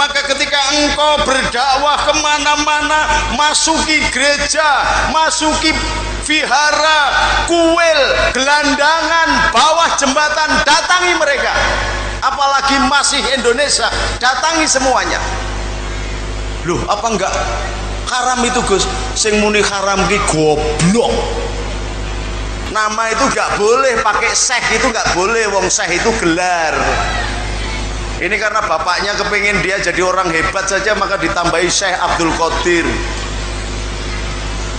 Maka ketika engkau berdakwah kemana-mana, masuki gereja, masuki vihara, kuil, gelandangan, bawah jembatan, datangi mereka. Apalagi masih Indonesia, datangi semuanya. Loh, apa enggak haram itu, Gus? Sing muni haram ki goblok. Nama itu enggak boleh, pakai syekh itu enggak boleh, wong syekh itu gelar. Ini karena bapaknya kepingin dia jadi orang hebat saja, maka ditambahi Syekh Abdul Qadir.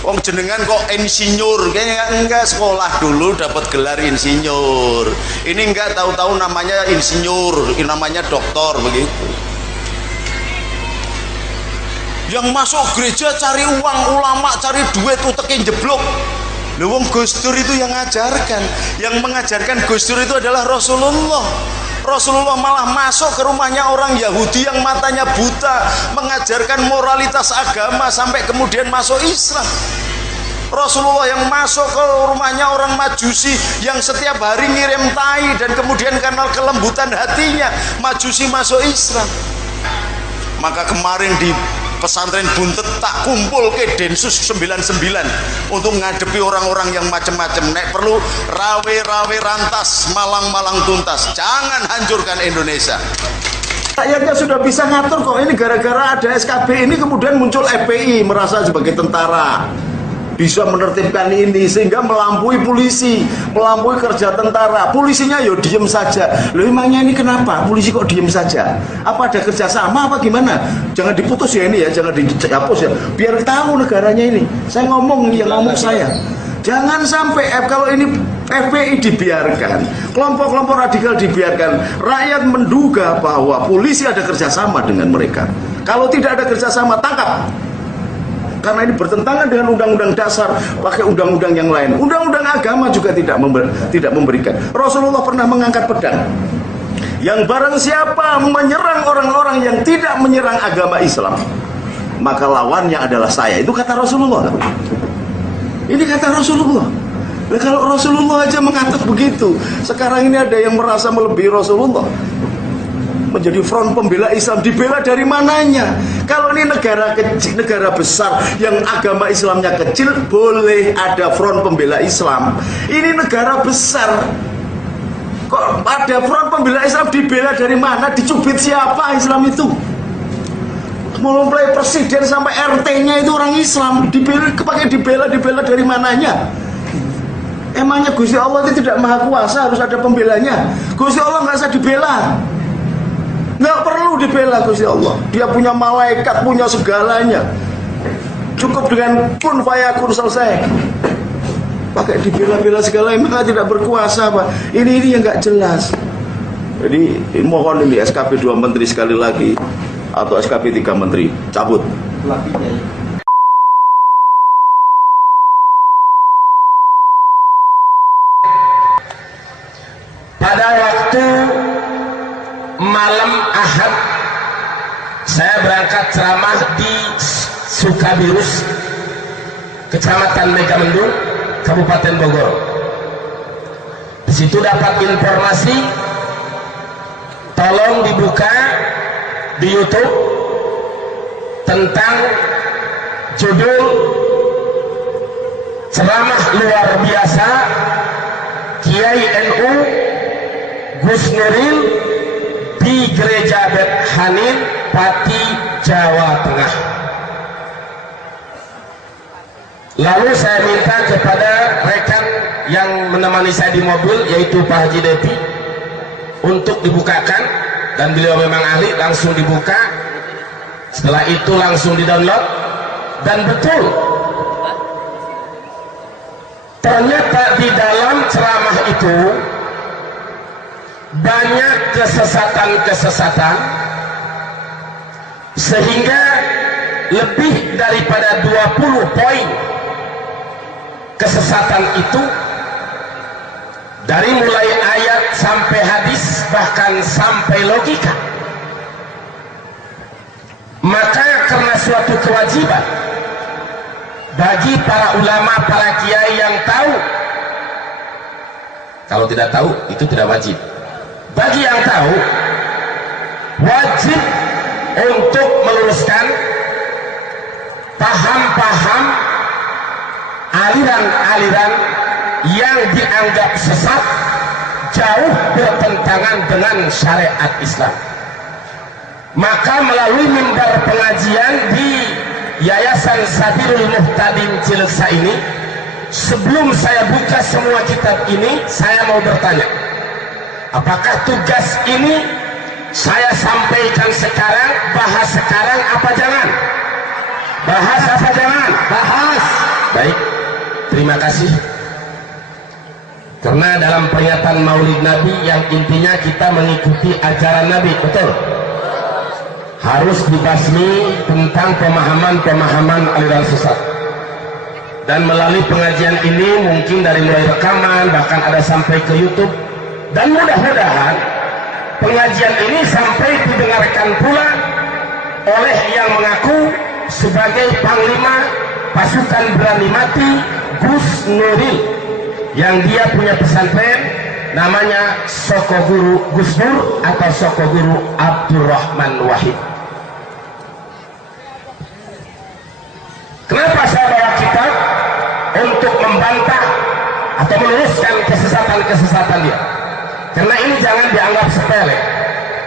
Wong jenengan kok insinyur, kayaknya enggak, sekolah dulu dapat gelar insinyur. Ini enggak, tahu-tahu namanya insinyur, namanya doktor, begitu. Yang masuk gereja cari uang, ulama cari duit, utekin jeblok. Lha wong Gus Dur itu yang ngajarkan, yang mengajarkan Gus Dur itu adalah Rasulullah. Rasulullah malah masuk ke rumahnya orang Yahudi yang matanya buta, mengajarkan moralitas agama sampai kemudian masuk Islam. Rasulullah yang masuk ke rumahnya orang Majusi yang setiap hari ngirim tai, dan kemudian karena kelembutan hatinya Majusi masuk Islam. Maka kemarin di pesantren Buntet tak kumpul ke Densus 99 untuk ngadepi orang-orang yang macam-macam. Nek perlu rawe-rawe rantas, malang-malang tuntas. Jangan hancurkan Indonesia. Rakyatnya sudah bisa ngatur kok. Ini gara-gara ada SKB ini kemudian muncul FPI merasa sebagai tentara, bisa menertibkan ini sehingga melampaui polisi, melampaui kerja tentara. Polisinya yo diem saja. Loh, emangnya ini kenapa polisi kok diem saja? Apa ada kerjasama apa gimana? Jangan diputus ya ini ya, jangan dihapus ya, biar tahu negaranya ini. Saya ngomong, yang ngomong saya. Jangan sampai kalau ini FPI dibiarkan, kelompok-kelompok radikal dibiarkan, rakyat menduga bahwa polisi ada kerjasama dengan mereka. Kalau tidak ada kerjasama, tangkap. Karena ini bertentangan dengan undang-undang dasar, pakai undang-undang yang lain. Undang-undang agama juga tidak memberikan. Rasulullah pernah mengangkat pedang. Yang barang siapa menyerang orang-orang yang tidak menyerang agama Islam, maka lawannya adalah saya. Itu kata Rasulullah. Ini kata Rasulullah. Nah, kalau Rasulullah aja mengatur begitu, sekarang ini ada yang merasa melebihi Rasulullah, menjadi front pembela Islam. Dibela dari mananya? Kalau ini negara kecil, negara besar yang agama Islamnya kecil, boleh ada front pembela Islam. Ini negara besar, kok ada front pembela Islam? Dibela dari mana? Dicubit siapa Islam itu? Mulai presiden sampai RT-nya itu orang Islam, dibela dari mananya? Emangnya Gusti Allah itu tidak maha kuasa, harus ada pembelanya? Gusti Allah nggak usah dibela, nggak perlu dibela Gusti Allah. Dia punya malaikat, punya segalanya. Cukup dengan kun fayakun, selesai. Pakai dibela-bela segala, emang tidak berkuasa Pak? Ini yang nggak jelas. Jadi mohon ini SKP 2 menteri sekali lagi, atau SKP 3 menteri cabut. Pada waktu malam Ahad, saya berangkat ceramah di Sukabirus, Kecamatan Megamendung, Kabupaten Bogor. Di situ dapat informasi, tolong dibuka di YouTube tentang judul ceramah luar biasa Kiai NU Gus Nuril di Gereja Bet Hanin, Pati, Jawa Tengah. Lalu saya minta kepada rekan yang menemani saya di mobil, yaitu Pak Haji Depi, untuk dibukakan, dan beliau memang ahli, langsung dibuka. Setelah itu langsung di-download, dan betul, ternyata di dalam ceramah itu banyak kesesatan-kesesatan, sehingga lebih daripada 20 poin kesesatan itu, dari mulai ayat sampai hadis, bahkan sampai logika. Maka karena suatu kewajiban bagi para ulama, para kiai yang tahu, kalau tidak tahu itu tidak wajib, bagi yang tahu wajib meluruskan paham-paham aliran-aliran yang dianggap sesat, jauh bertentangan dengan syariat Islam. Maka melalui mimbar pengajian di Yayasan Sabilul Muhtadin Cileksa ini, sebelum saya buka semua kitab ini, saya mau bertanya, apakah tugas ini saya sampaikan sekarang, bahas sekarang apa jangan? Bahas apa jangan? Bahas. Baik, terima kasih. Karena dalam peringatan Maulid Nabi yang intinya kita mengikuti ajaran Nabi, betul? Harus dibasmi tentang pemahaman-pemahaman aliran sesat. Dan melalui pengajian ini mungkin dari mulai rekaman bahkan ada sampai ke YouTube, dan mudah-mudahan pengajian ini sampai didengarkan pula oleh yang mengaku sebagai Panglima Pasukan Berani Mati Gus Nuril, yang dia punya pesantren namanya Soko Guru Gus Nur atau Soko Guru Abdurrahman Wahid. Kenapa saya bawa kitab? Untuk membantah atau meluruskan kesesatan-kesesatan dia. Karena ini jangan dianggap sepele.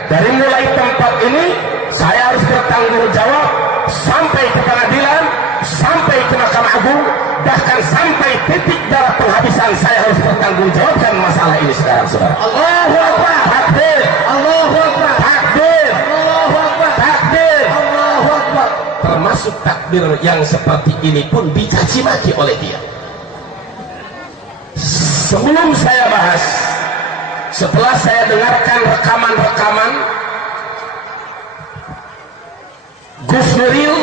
Dari mulai tempat ini saya harus bertanggung jawab sampai ke pengadilan, sampai ke Mahkamah Agung, bahkan sampai titik darah penghabisan saya harus bertanggung jawabkan masalah ini sekarang, saudara. Allahu Akbar. Takbir. Allahu Akbar. Takbir. Allahu Akbar. Takbir. Allahu Akbar. Termasuk takbir yang seperti ini pun dicaci maki oleh dia. Sebelum saya bahas, setelah saya dengarkan rekaman-rekaman Gus Nuril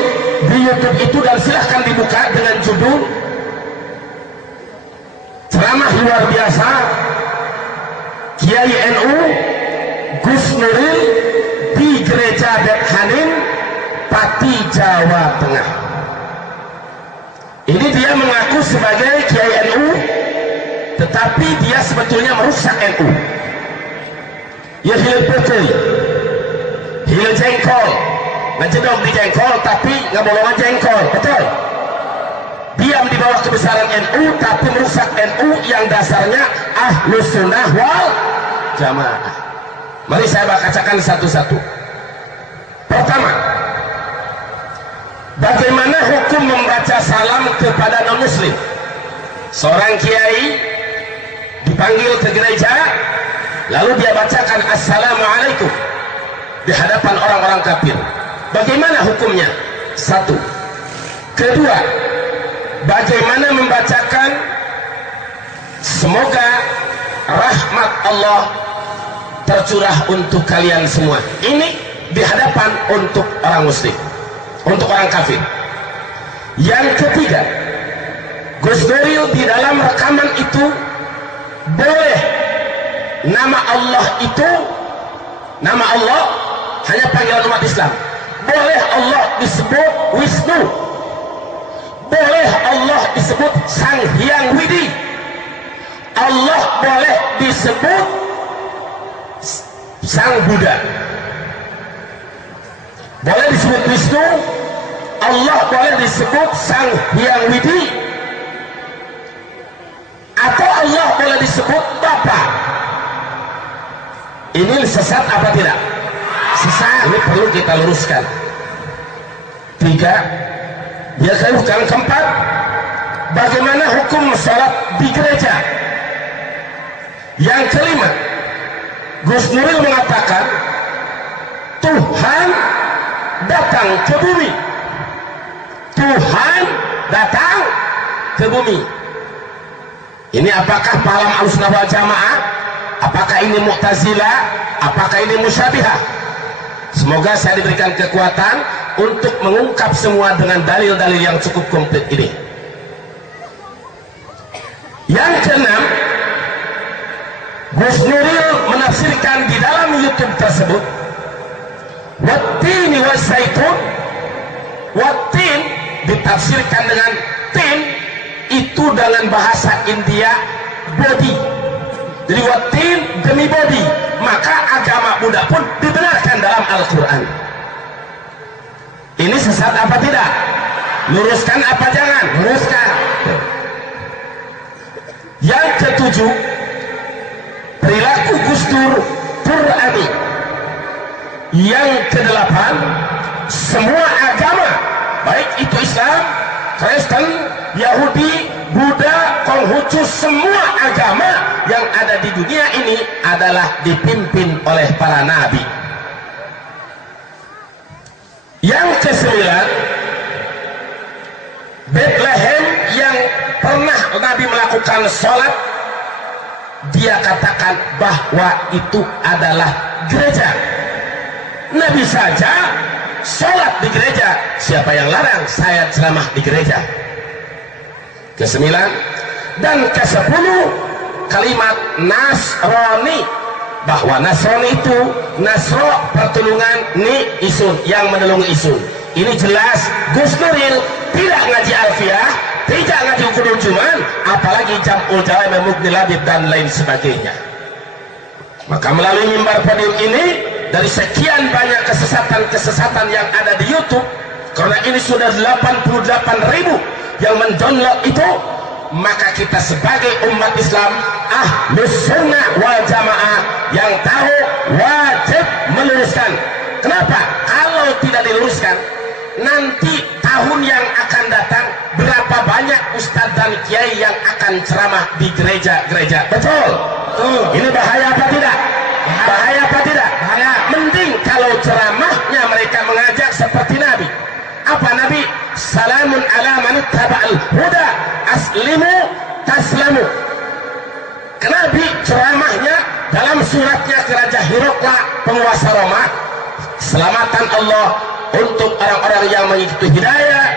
di YouTube itu, dan silahkan dibuka dengan judul ceramah luar biasa Kiai NU Gus Nuril di Gereja Bet Hanin, Pati, Jawa Tengah. Ini dia mengaku sebagai Kiai NU, tetapi dia sebetulnya merusak NU. Ya hilang putih, hilang jengkol, ngejedok di jengkol tapi nggak bolongan jengkol, betul? Diam di bawah kebesaran NU tapi merusak NU yang dasarnya Ahlus Sunnah wal Jamaah. Mari saya bacakan satu-satu. Pertama, bagaimana hukum membaca salam kepada non-muslim? Seorang kiai dipanggil ke gereja, lalu dia bacakan assalamualaikum di hadapan orang-orang kafir. Bagaimana hukumnya? Satu. Kedua, bagaimana membacakan semoga rahmat Allah tercurah untuk kalian semua? Ini di hadapan untuk orang muslim, untuk orang kafir. Yang ketiga, Gus Nuril di dalam rekaman itu boleh nama Allah itu, nama Allah hanya panggilan umat Islam. Boleh Allah disebut Wisnu, boleh Allah disebut Sang Hyang Widi, Allah boleh disebut Sang Buddha, boleh disebut Wisnu, Allah boleh disebut Sang Hyang Widi, atau Allah boleh disebut Bapa. Ini sesat apa tidak? Sesat. Ini perlu kita luruskan. Tiga, dia bukan. Keempat, bagaimana hukum sholat di gereja? Yang kelima, Gus Nuril mengatakan Tuhan datang ke bumi. Tuhan datang ke bumi. Ini apakah paham Ahlussunnah wal Jamaah? Apakah ini Mu'tazilah? Apakah ini Musyabihah? Semoga saya diberikan kekuatan untuk mengungkap semua dengan dalil-dalil yang cukup komplit ini. Yang keenam, Gus Nuril menafsirkan di dalam YouTube tersebut wattini waszaitun. Wattin ditafsirkan dengan tin, itu dengan bahasa India body. Jadi wattin demi body, maka agama Buddha pun dibenarkan dalam Al-Quran. Ini sesat apa tidak? Luruskan apa jangan? Luruskan. Yang ketujuh, perilaku Gus Dur Qur'ani. Yang kedelapan, semua agama, baik itu Islam, Kristen, Yahudi, Buddha, Konghucu, semua agama yang ada di dunia ini adalah dipimpin oleh para nabi. Yang kesembilan, Bethlehem yang pernah Nabi melakukan sholat, dia katakan bahwa itu adalah gereja. Nabi saja sholat di gereja, siapa yang larang saya ceramah di gereja? Kesembilan dan kesepuluh, kalimat Nasrani, bahwa Nasrani itu Nasro pertolongan ni isun, yang menolong isun. Ini jelas Gus Nuril tidak ngaji alfiah, tidak ngaji ukur cuman, apalagi jam'ul jawab, mubni labib dan lain sebagainya. Maka melalui mimbar podium ini, dari sekian banyak kesesatan-kesesatan yang ada di YouTube, karena ini sudah 88.000 yang mendownload itu, maka kita sebagai umat Islam Ahlus Sunnah wal Jamaah yang tahu wajib meluruskan. Kenapa? Kalau tidak diluruskan, nanti tahun yang akan datang berapa banyak ustadz dan kiai yang akan ceramah di gereja-gereja. Betul? Ini bahaya apa tidak? Bahaya apa tidak? Bahaya. Mending kalau ceramahnya mereka mengajak seperti Nabi. Apa Nabi? Salamun ala man ittaba'al huda aslimu taslamu. Nabi ceramahnya dalam suratnya ke Raja Hirokla, penguasa Roma, selamatan Allah untuk orang-orang yang mengikuti hidayah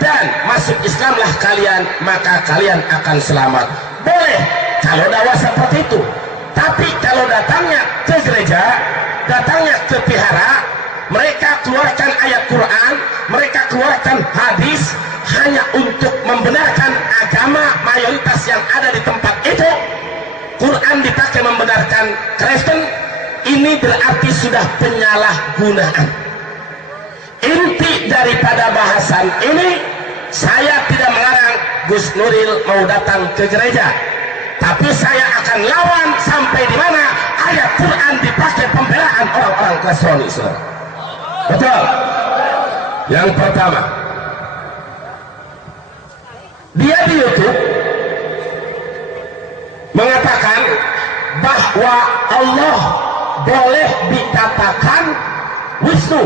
dan masuk Islamlah kalian, maka kalian akan selamat. Boleh kalau dakwah seperti itu. Tapi kalau datangnya ke gereja, datangnya ke vihara, mereka keluarkan ayat Quran, mereka keluarkan hadis hanya untuk membenarkan agama mayoritas yang ada di tempat itu. Quran dipakai membenarkan Kristen, ini berarti sudah penyalahgunaan. Inti daripada bahasan ini, saya tidak melarang Gus Nuril mau datang ke gereja, tapi saya akan lawan sampai di mana ayat Quran dipakai pembelaan orang-orang Kristen, saudara. Betul? Yang pertama, dia di YouTube mengatakan bahwa Allah boleh dikatakan Wisnu.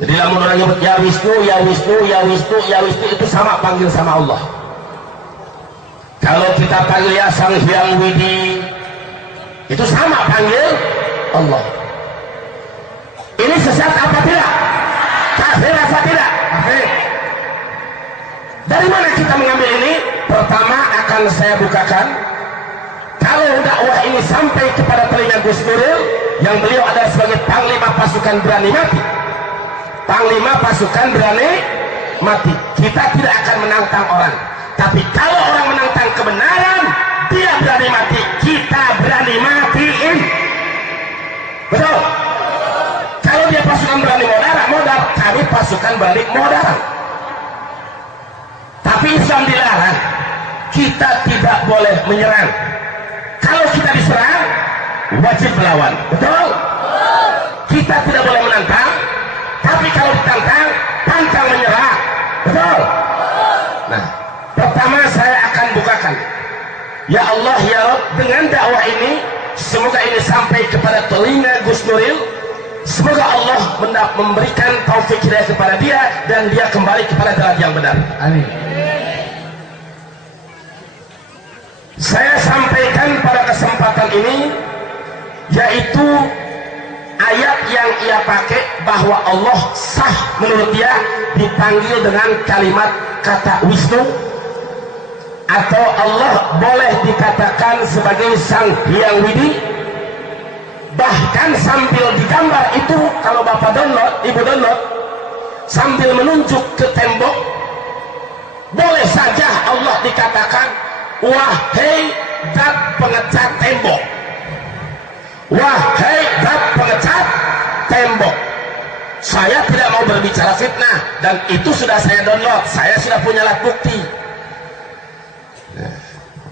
Jadi lamun orang nyebut ya Wisnu, ya Wisnu, ya Wisnu, ya Wisnu, itu sama panggil sama Allah. Kalau kita panggil ya Sang Hyang Widi, itu sama panggil Allah. Ini sesat apa tidak? Kafir apa tidak? Kafir. Dari mana kita mengambil ini? Pertama akan saya bukakan, kalau dakwah ini sampai kepada telinga Gus Nuril, yang beliau adalah sebagai Panglima Pasukan Berani Mati, Panglima Pasukan Berani Mati, kita tidak akan menantang orang. Tapi kalau orang menantang kebenaran, dia berani mati, kita berani matiin. Betul? Kalau dia pasukan berani modal, kami pasukan berani modal. Tapi Islam dilarang, kita tidak boleh menyerang. Kalau kita diserang, wajib melawan. Betul? Kita tidak boleh menantang, tapi kalau ditantang, pantang menyerah. Betul? Nah, pertama saya akan bukakan, ya Allah ya Rabb, dengan dakwah ini semoga ini sampai kepada telinga Gus Nuril, semoga Allah memberikan taufik hidayah kepada dia dan dia kembali kepada jalan yang benar. Amin. Saya sampaikan pada kesempatan ini yaitu ayat yang ia pakai bahwa Allah sah menurut dia dipanggil dengan kalimat kata Wisnu, atau Allah boleh dikatakan sebagai Sang Hyang Widi. Bahkan sambil digambar itu, kalau Bapak download, Ibu download, sambil menunjuk ke tembok, boleh saja Allah dikatakan wahai zat pengecat tembok, wahai zat pengecat tembok. Saya tidak mau berbicara fitnah, dan itu sudah saya download, saya sudah punya alat bukti.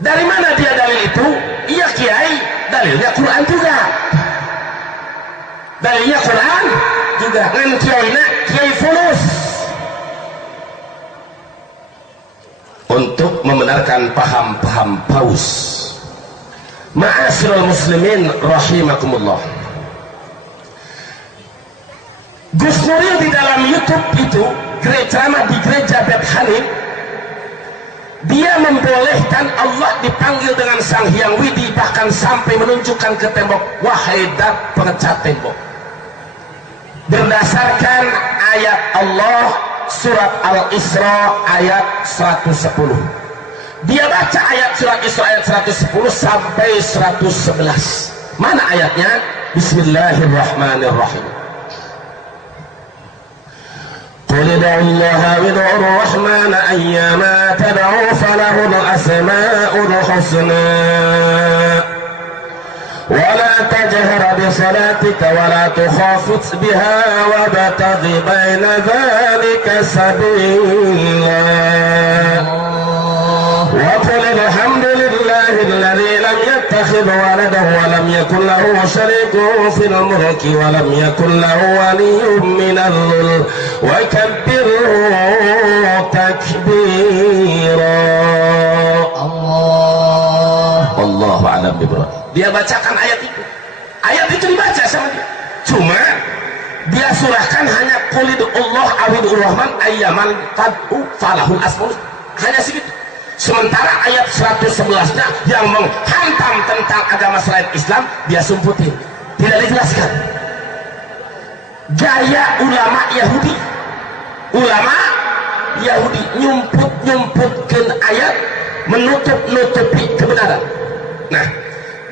Dari mana dia dalil itu? Iya kiai, dalilnya Quran juga. Dalilnya Quran juga. Ngan kiai fulus untuk membenarkan paham-paham paus. Ma'asyiral muslimin rahimakumullah. Gus Nuril di dalam YouTube itu ceramah di gereja Beth Hanin, dia membolehkan Allah dipanggil dengan Sang Hyang Widi, bahkan sampai menunjukkan ke tembok, wahai dat pengecat tembok, berdasarkan ayat Allah surat Al-Isra ayat 110. Dia baca ayat surat Isra ayat 110 sampai 111. Mana ayatnya? Bismillahirrahmanirrahim. قل ادعوا الله أو ادعوا الرحمن أيما تدعوا فله الأسماء الحسنى ولا تجهر بصلاتك ولا تخافت بها وابتغ بين ذلك سبيلا وقل الحمد لله الذي لم يتخذ ولدا ولم يكن له شريك في الملك ولم يكن له ولي من الذل وكبره تكبيرا. Allahu a'lam bishawab. Dia bacakan ayat itu. Ayat itu dibaca sama dia. Cuma dia surahkan hanya qulidullah awidul rahman ayyaman tad'u falahul asmaul. Hanya segitu. Sementara ayat 111-nya yang menghantam tentang agama selain Islam dia sumputin, tidak dijelaskan. Gaya ulama Yahudi nyumput-nyumputkan ayat, menutup-nutupi kebenaran. Nah,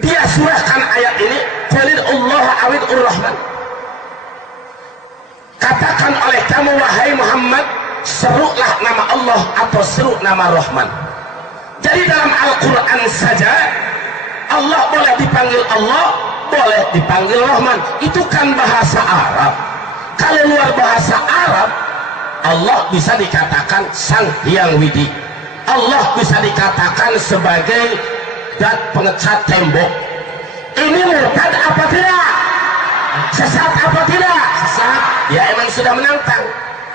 dia surahkan ayat ini qulidullah awidul rahman. Katakan oleh kamu wahai Muhammad, serulah nama Allah atau seru nama Rahman. Jadi dalam Al-Quran saja Allah boleh dipanggil Allah, boleh dipanggil Rahman. Itu kan bahasa Arab. Kalau luar bahasa Arab, Allah bisa dikatakan Sang Hyang Widi, Allah bisa dikatakan sebagai dat pengecat tembok. Ini murtad apa tidak? Sesat apa tidak? Sesat. Ya emang sudah menantang.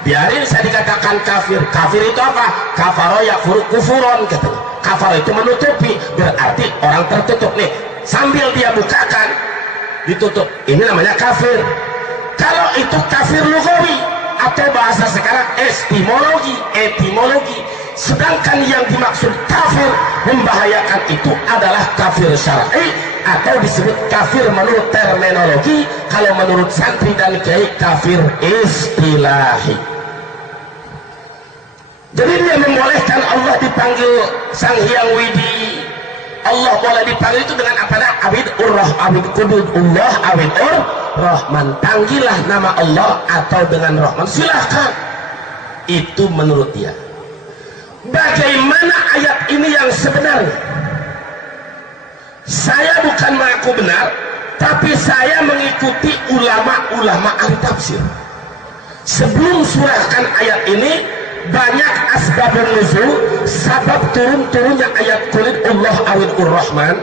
Biarin saya dikatakan kafir. Kafir itu apa? Kafaro yakfuru kufuron katanya. Kafaro itu menutupi, berarti orang tertutup nih. Sambil dia bukakan, ditutup. Ini namanya kafir. Kalau itu kafir lugawi atau bahasa sekarang etimologi. Sedangkan yang dimaksud kafir membahayakan itu adalah kafir syar'i atau disebut kafir menurut terminologi. Kalau menurut santri dan kiai kafir istilahi. Jadi dia membolehkan Allah dipanggil Sang Hyang Widi. Allah boleh dipanggil itu dengan apa? Abidullah awidur Rahman. Panggillah nama Allah atau dengan Rahman, silahkan. Itu menurut dia. Bagaimana ayat ini yang sebenarnya? Saya bukan mengaku benar, tapi saya mengikuti ulama-ulama ahli tafsir. Sebelum surahkan ayat ini, banyak asbabun nuzul, sabab turun-turunnya ayat qulidullah awidur rahman.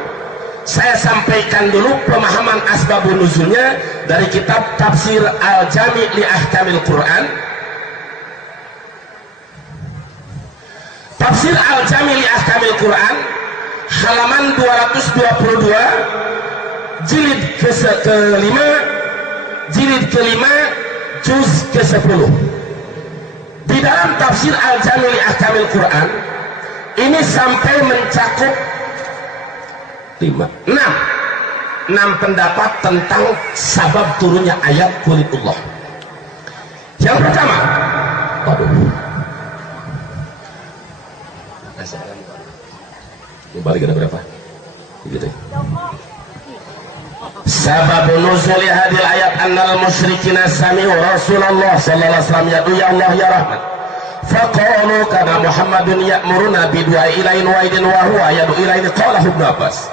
Saya sampaikan dulu pemahaman asbabun nuzulnya dari kitab Tafsir Al-Jami' li Ahkamil Quran. Tafsir Al-Jami' li Ahkamil Quran halaman 222, jilid ke-5, jilid ke-5, juz ke-10. Di dalam Tafsir Al-Jami' li Ahkamil Quran ini sampai mencakup 6 pendapat tentang sabab turunnya ayat qulidullah. Yang pertama, balik ada berapa? Gitu. Sabab nuzul hadil ayat annal musyrikina sami'u Rasulullah sallallahu alaihi wasallam yaqulu ya Allah ya Rahman. Faqalu kana Muhammadun ya'muruna bi du'a ilain wa'idin wa huwa yad'u ilain qala Ibnu Abbas.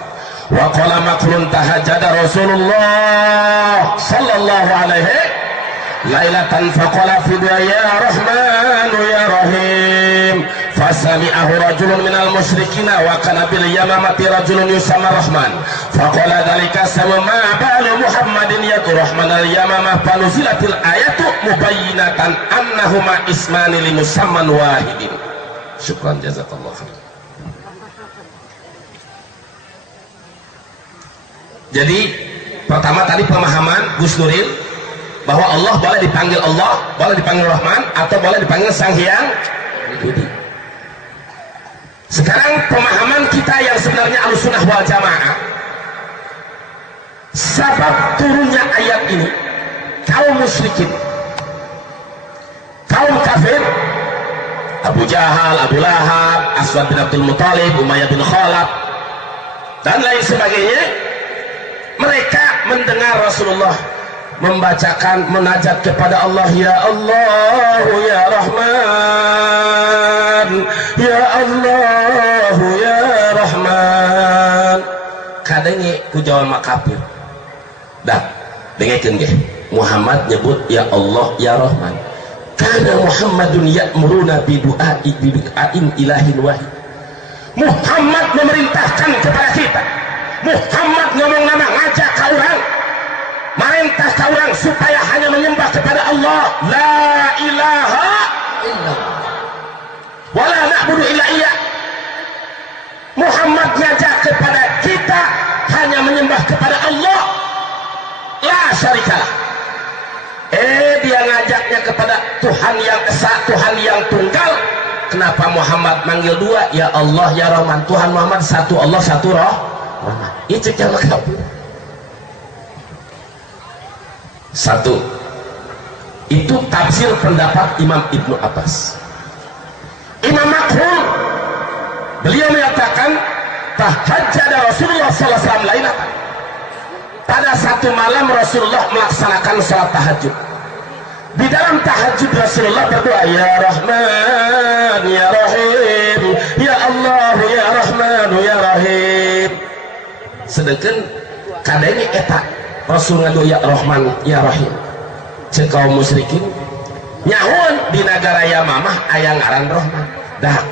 Wa qala makrun tahajjada Rasulullah sallallahu alaihi lailatan faqala fi ya rahman ya rahim fasami'ahu rajulun minal musyrikina wa kana bil yamamati rajulun yusamma rahman faqala dzalika sama ma balu muhammadin yatu rahman al yamamah fanuzilatil ayatu mubayyinatan annahuma ismani li musamman wahidin. Syukran jazakallahu khair. Jadi pertama tadi pemahaman Gus Nuril bahwa Allah boleh dipanggil Allah, boleh dipanggil Rahman, atau boleh dipanggil Sang Hyang Widi. Sekarang pemahaman kita yang sebenarnya Ahlussunnah wal Jamaah, sebab turunnya ayat ini, kaum musyrikin, kaum kafir, Abu Jahal, Abu Lahab, Aswad bin Abdul Muttalib, Umayyah bin Khalaf, dan lain sebagainya, mereka mendengar Rasulullah membacakan munajat kepada Allah, ya Allah ya Rahman ya Allah ya Rahman, kadenge ku jawab kafir dah dengekeun ge Muhammad nyebut ya Allah ya Rahman, karena Muhammadun ya'muruna bidu'ain ilahin wahid. Muhammad memerintahkan kepada kita, Muhammad ngomong nama ngajak ke orang, merintah ke orang supaya hanya menyembah kepada Allah, la ilaha illallah wala na'budu illa iya. Muhammad ngajak kepada kita hanya menyembah kepada Allah, la syarikalah. Dia ngajaknya kepada Tuhan yang esa, Tuhan yang tunggal. Kenapa Muhammad manggil dua, ya Allah ya Rahman? Tuhan Muhammad satu, Allah satu, Rahman. Itu yang lengkap. Satu, itu tafsir pendapat Imam Ibnu Abbas. Imam Makhul, beliau menyatakan tahajjada Rasulullah SAW lailatan. Pada satu malam Rasulullah melaksanakan salat tahajud. Di dalam tahajud Rasulullah berdoa, ya Rahman ya Rahim, ya Allah ya Rahman ya Rahim. Sedangkan kadang eta Rasul ngadu ya Rahman ya Rahim, cek kaum musyrikin nyahun di negara Yamamah aya ngaran Rahman. Dah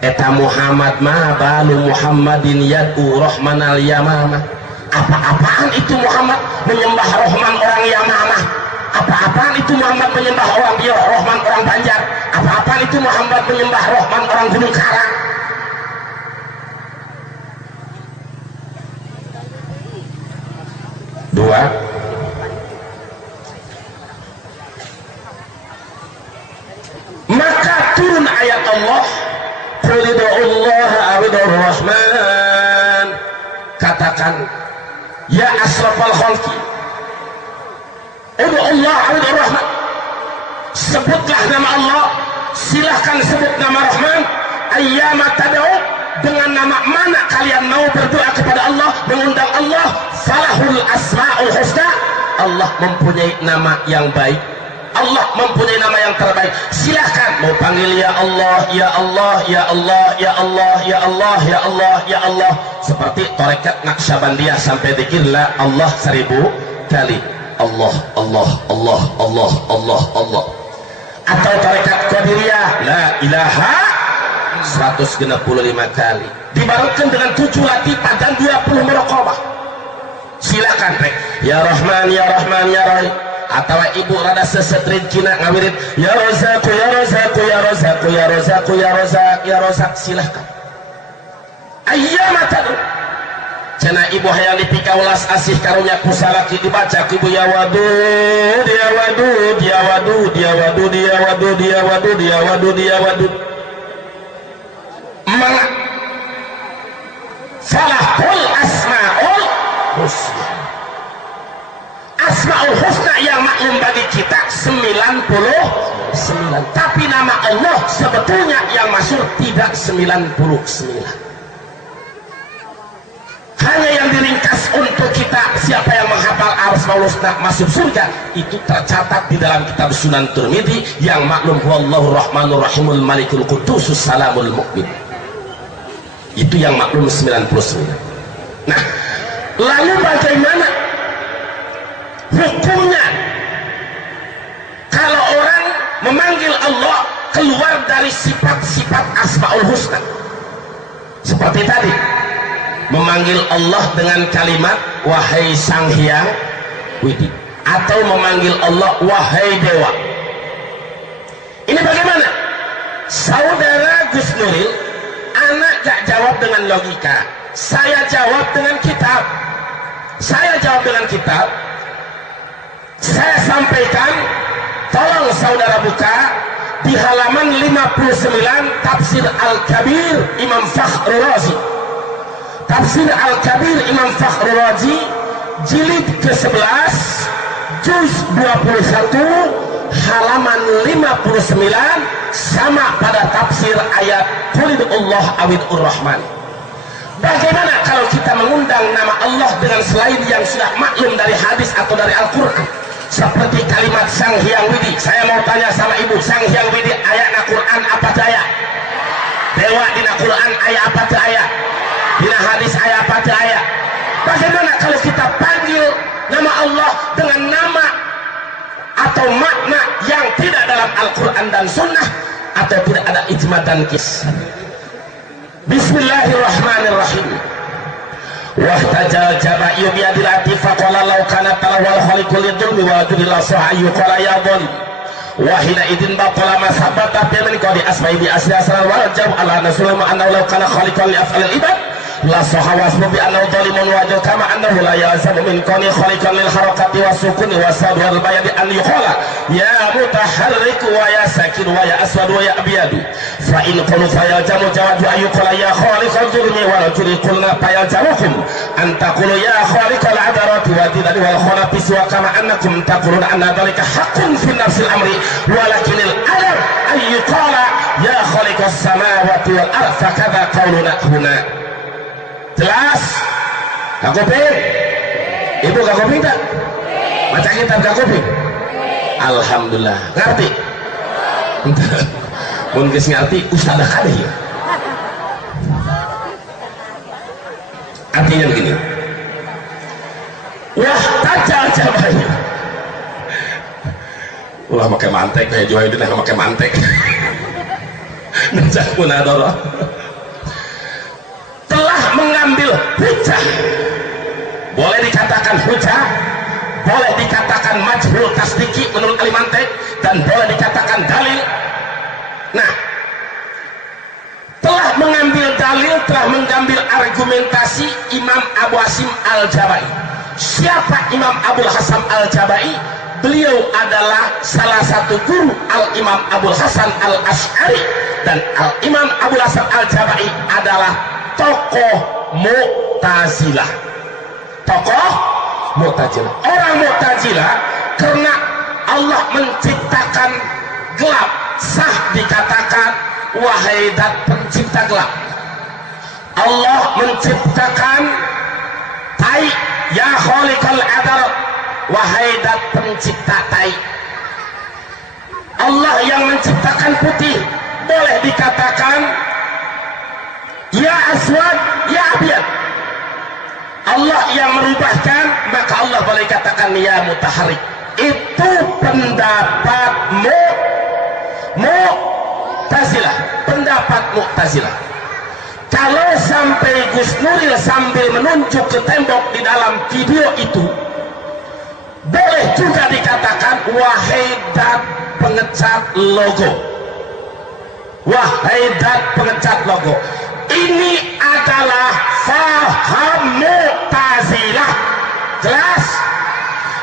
eta Muhammad ma balu Muhammadin yadu Rahman al Yamamah. Apa-apaan itu Muhammad menyembah Rahman orang Yamamah? Apa-apaan itu Muhammad menyembah orang dia Rahman orang Banjar? Apa-apaan itu Muhammad menyembah Rahman orang Gunung Karang? Dua, maka turun ayat Allah, qul ud'ullaha aw ud'ur rahman, katakan ya asrafal khalqi ud'ullah aw ud'ur rahman, sebutlah nama Allah, silahkan sebut nama Rahman, ayyama tad'u, dengan nama mana kalian mau berdoa kepada Allah, mengundang Allah, falahul asma'ul husna, Allah mempunyai nama yang baik, Allah mempunyai nama yang terbaik. Silahkan mau panggil ya Allah ya Allah ya Allah ya Allah ya Allah ya Allah ya Allah, seperti tarekat Naqsyabandiyah sampai dzikir la Allah 1000 kali, Allah Allah Allah Allah Allah Allah. Atau tarekat Qadiriyah la ilaha 165 kali, dibarenkan dengan 7 latifah dan 20 merokobah. Silakan rek ya Rahman ya Rahman ya Rahim. Atau ibu rada sesetrin Cina ngawirit ya Razak ya Razak ya Razak ya Razak ya Razak ya Razak, silahkan ayyama tad'u. Cenah ibu hayang dipikaulas asih karunya kusalaki dibaca ibu ya wadud ya wadud ya wadud ya wadud ya wadud ya wadud ya wadud ya wadud. Mangga falahul asmaul husna, asmaul husna yang maklum bagi kita 99, tapi nama Allah sebetulnya yang masyhur tidak 99. Hanya yang diringkas untuk kita, siapa yang menghafal asmaul husna masuk surga, itu tercatat di dalam kitab Sunan Tirmidzi yang maklum huwallahu rahmanur rahimul malikul qudusus salamul mu'min. Itu yang maklum 99. Nah, lalu bagaimana hukumnya memanggil Allah keluar dari sifat-sifat Asmaul Husna. Seperti tadi memanggil Allah dengan kalimat wahai Sang Hyang Widi, atau memanggil Allah wahai Dewa. Ini bagaimana? Saudara Gus Nuril, anak gak jawab dengan logika, saya jawab dengan kitab. Saya jawab dengan kitab. Saya sampaikan, tolong saudara buka di halaman 59 Tafsir Al-Kabir Imam Fakhrul Razi. Tafsir Al-Kabir Imam Fakhrul Razi jilid ke-11 juz 21 halaman 59, sama pada tafsir ayat Qulillah Awidur Rahman. Bagaimana kalau kita mengundang nama Allah dengan selain yang sudah maklum dari hadis atau dari Al-Quran, seperti kalimat Sang Hyang Widi? Saya mau tanya sama ibu, Sang Hyang Widi ayat Quran apa daya? Dewa dina Quran ayat apa daya? Dina hadis ayat apa daya? Bagaimana kalau kita panggil nama Allah dengan nama atau makna yang tidak dalam Al-Quran dan Sunnah, atau tidak ada ijma dan qiyas? Bismillahirrahmanirrahim. Wahtajal jaba'i biyadil ati faqala law kana talawal khaliqul lidulmi wa dulillah sa'ayu qala ya dhalim wa hina idin batala masabata bi min qadi asma'i bi asli asrar wa jab ala nasulama annahu law kana khaliqan li af'al ibad la sahawas bi annahu dhalimun wa jal kama annahu la yazamu min qani khaliqan lil harakati was sukuni was sad wal bayad an yuqala ya mutaharrik wa ya sakin wa ya aswad wa ya abyad fa in qulu fa ya jamu jawadu ayyuqala ya khaliqal dhulmi wa rajuli qulna fa ya jamukum an taqulu ya khaliqal adarati wa didani wal khanafis wa kama annakum taquluna anna dhalika haqqun fi nafsil amri walakinil adab ayyuqala ya khaliqas samawati wal ardh fakadha qawluna huna. Jelas? Gak kuping? Ibu gak kuping tak? Baca kitab gak kuping? Alhamdulillah. Ngerti? Mungkin ngerti ustadzah kali ya. Artinya begini, wah tajal jabahnya, ulah pakai mantek kayak Juhaidin yang pakai mantek najak munadharah telah mengambil hujah. Boleh dikatakan hujah, boleh dikatakan majhul tasdiki menurut Alimantek, dan boleh dikatakan dalil. Nah, telah mengambil dalil, telah mengambil argumentasi Imam Abu Hasim Al-Jabai. Siapa Imam Abu Hasan Al-Jabai? Beliau adalah salah satu guru Al-Imam Abu Hasan Al-Ash'ari, dan Al-Imam Abu Hasan Al-Jabai adalah tokoh Mu'tazilah. Tokoh Mu'tazilah. Orang Mu'tazilah karena Allah menciptakan gelap, sah dikatakan wahai dat pencipta gelap. Allah menciptakan tai, ya khaliqal adar, wahai dat pencipta tai. Allah yang menciptakan putih, boleh dikatakan ya aswad, ya abyad. Allah yang merubahkan, maka Allah boleh katakan ya mutaharrik. Itu pendapat Mu'tazilah, pendapat Mu'tazilah. Kalau sampai Gus Nuril sambil menunjuk ke tembok di dalam video itu, boleh juga dikatakan wahai dat pengecat logo, wahai dat pengecat logo. Ini adalah faham Mu'tazilah. Jelas?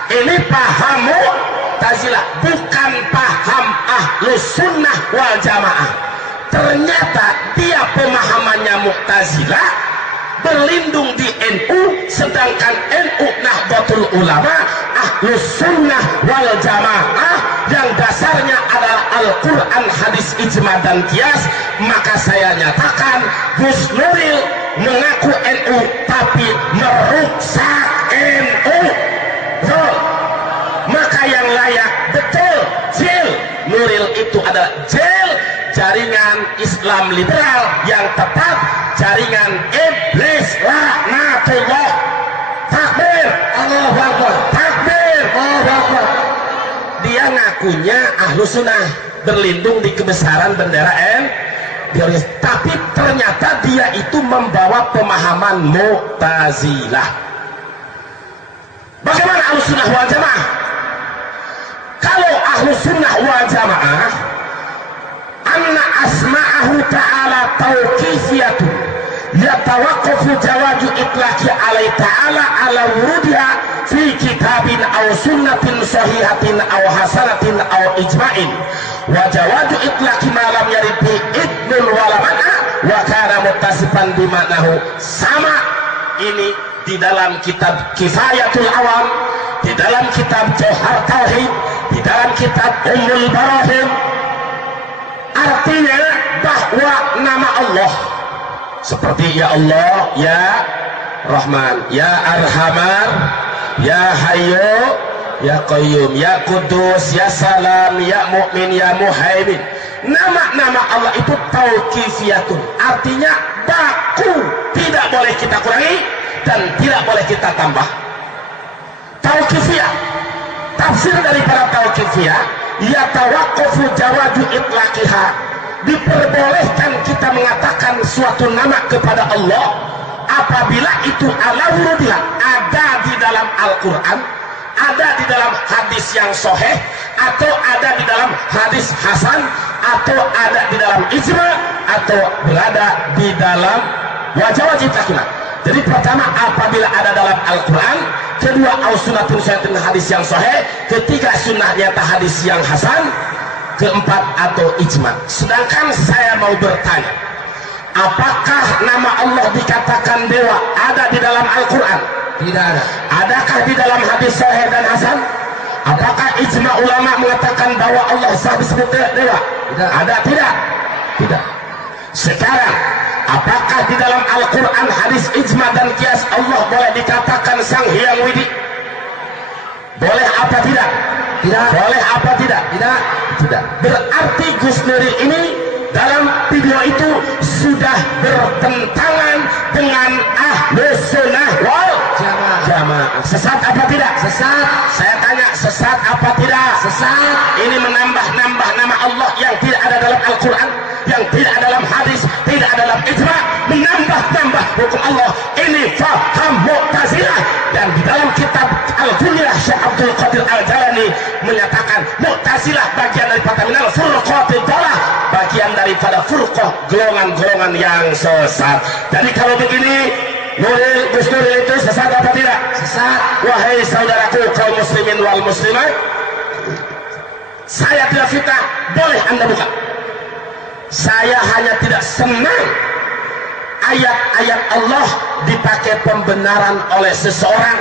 Ini paham Mu'tazilah, bukan paham Ahlus Sunnah wal Jamaah. Ternyata dia pemahamannya Mu'tazilah, berlindung di NU, sedangkan NU Nahdlatul Ulama Ahlus Sunnah wal Jamaah yang dasarnya adalah Al-Quran, hadis, ijma dan qiyas. Maka saya nyatakan Gus Nuril mengaku NU tapi merusak NU. Betul. Maka yang layak betul jil Nuril itu adalah jil jaringan Islam liberal yang tepat, jaringan iblis laknatullah. Takbir, Allahu Akbar. Takbir, Allahu Akbar. Dia dia ngakunya ahlu sunnah, berlindung di kebesaran bendera teroris, tapi ternyata dia itu membawa pemahaman Mu'tazilah. Bagaimana ahlu sunnah wal jamaah? Kalau ahlu sunnah wal jamaah, anna asma'ahu ta'ala tauqifiyatu yatawaqqafu jawaju itlaqi alaihi ta'ala ala wurudiha fi kitabin aw sunnatin sahihatin aw hasanatin aw ijma'in wa jawaju itlaqi ma lam yarid bi idnul wala man'a wa kana muttasifan bi ma'nahu. Sama ini di dalam kitab Kifayatul Awam, di dalam kitab Jauhar Tauhid, di dalam kitab Ummul Barahim. Artinya bahwa nama Allah seperti ya Allah, ya Rahman, ya Arhamar, ya Hayyu, ya Qayyum, ya Kudus, ya Salam, ya Mu'min, ya Muhaimin. Nama-nama Allah itu tauqifiyatun, artinya baku, tidak boleh kita kurangi dan tidak boleh kita tambah. Tauqifiyah, tafsir daripada tauqifiyah, yatawaqqafu jawaju itlaqiha, diperbolehkan kita mengatakan suatu nama kepada Allah apabila itu ala wurudiha, ada di dalam Al-Quran, ada di dalam hadis yang sahih, atau ada di dalam hadis hasan, atau ada di dalam ijma, atau berada di dalam wajib takuna. Jadi pertama apabila ada dalam Al-Quran, kedua au-sunnatun syaitin hadis yang sahih, ketiga sunnah nyata hadis yang hasan, keempat atau ijma. Sedangkan saya mau bertanya, apakah nama Allah dikatakan dewa ada di dalam Al-Quran? Tidak ada. Adakah di dalam hadis sahih dan hasan? Apakah ijma ulama mengatakan bahwa Allah sah disebut dewa? Tidak. Ada tidak? Tidak. Sekarang apakah di dalam Al-Quran hadis ijma dan kias Allah boleh dikatakan sang hyang widi? Boleh apa tidak? Tidak. Boleh apa tidak? Tidak. Tidak. Berarti Gus Nuril ini dalam video itu sudah bertentangan dengan Ahlus Sunnah wal Jamaah. Sesat apa tidak? Sesat. Saya tanya, sesat apa tidak? Sesat. Ini menambah-nambah nama Allah yang tidak ada dalam Al-Quran, yang tidak ada dalam hadis, tidak ada dalam ijma, menambah-nambah hukum Allah. Ini faham Mu'tazilah. Dan di dalam kitab Al-Kunyah Syekh Abdul Qadir Al-Jalani menyatakan Mu'tazilah bagian daripada minal furqatil dhalah, bagian daripada furqah, golongan-golongan yang sesat. Jadi kalau begini, Gus Nuril itu sesat apa tidak? Sesat. Wahai saudaraku kaum muslimin wal muslimat, saya tidak fitnah, boleh anda buka. Saya hanya tidak senang ayat-ayat Allah dipakai pembenaran oleh seseorang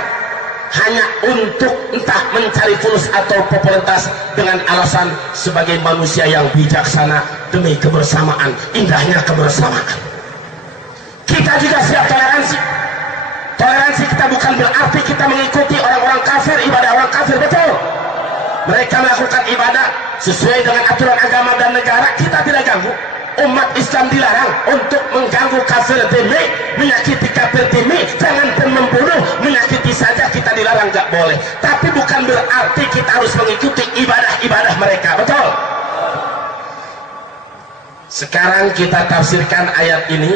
hanya untuk entah mencari fulus atau popularitas dengan alasan sebagai manusia yang bijaksana demi kebersamaan, indahnya kebersamaan. Kita juga siap toleransi. Toleransi kita bukan berarti kita mengikuti orang-orang kafir, ibadah orang kafir, betul. Mereka melakukan ibadah sesuai dengan aturan agama dan negara, kita tidak ganggu. Umat Islam dilarang untuk mengganggu kafir demi, menyakiti kafir demi, jangan pun membunuh, menyakiti saja kita dilarang, nggak boleh. Tapi bukan berarti kita harus mengikuti ibadah-ibadah mereka, betul. Sekarang kita tafsirkan ayat ini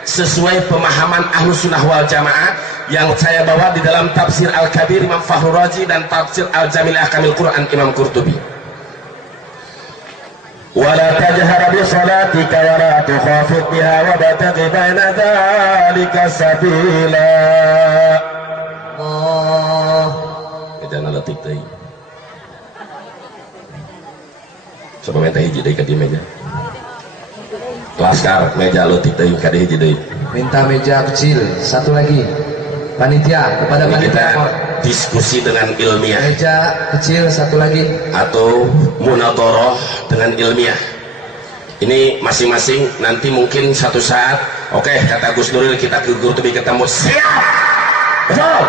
sesuai pemahaman Ahlus Sunnah wal Jamaah yang saya bawa di dalam tafsir Al-Kabir Imam Fakhrul Razi dan tafsir Al-Jamil Ahkamil Quran Imam Qurtubi. Wala tajhar bi salatika wa la tukhafit biha wa bataghi baina dzalika sabila. Jangan letih deui. Coba minta hiji deui ka di meja. Laskar meja letih deui ka di hiji deui. Minta meja kecil satu lagi. Panitia kepada ini panitia kita diskusi dengan ilmiah, meja kecil satu lagi, atau munadharah dengan ilmiah. Ini masing-masing nanti mungkin satu saat, oke, kata Gus Nuril kita ke Qurtubi ketemu, siap, betul.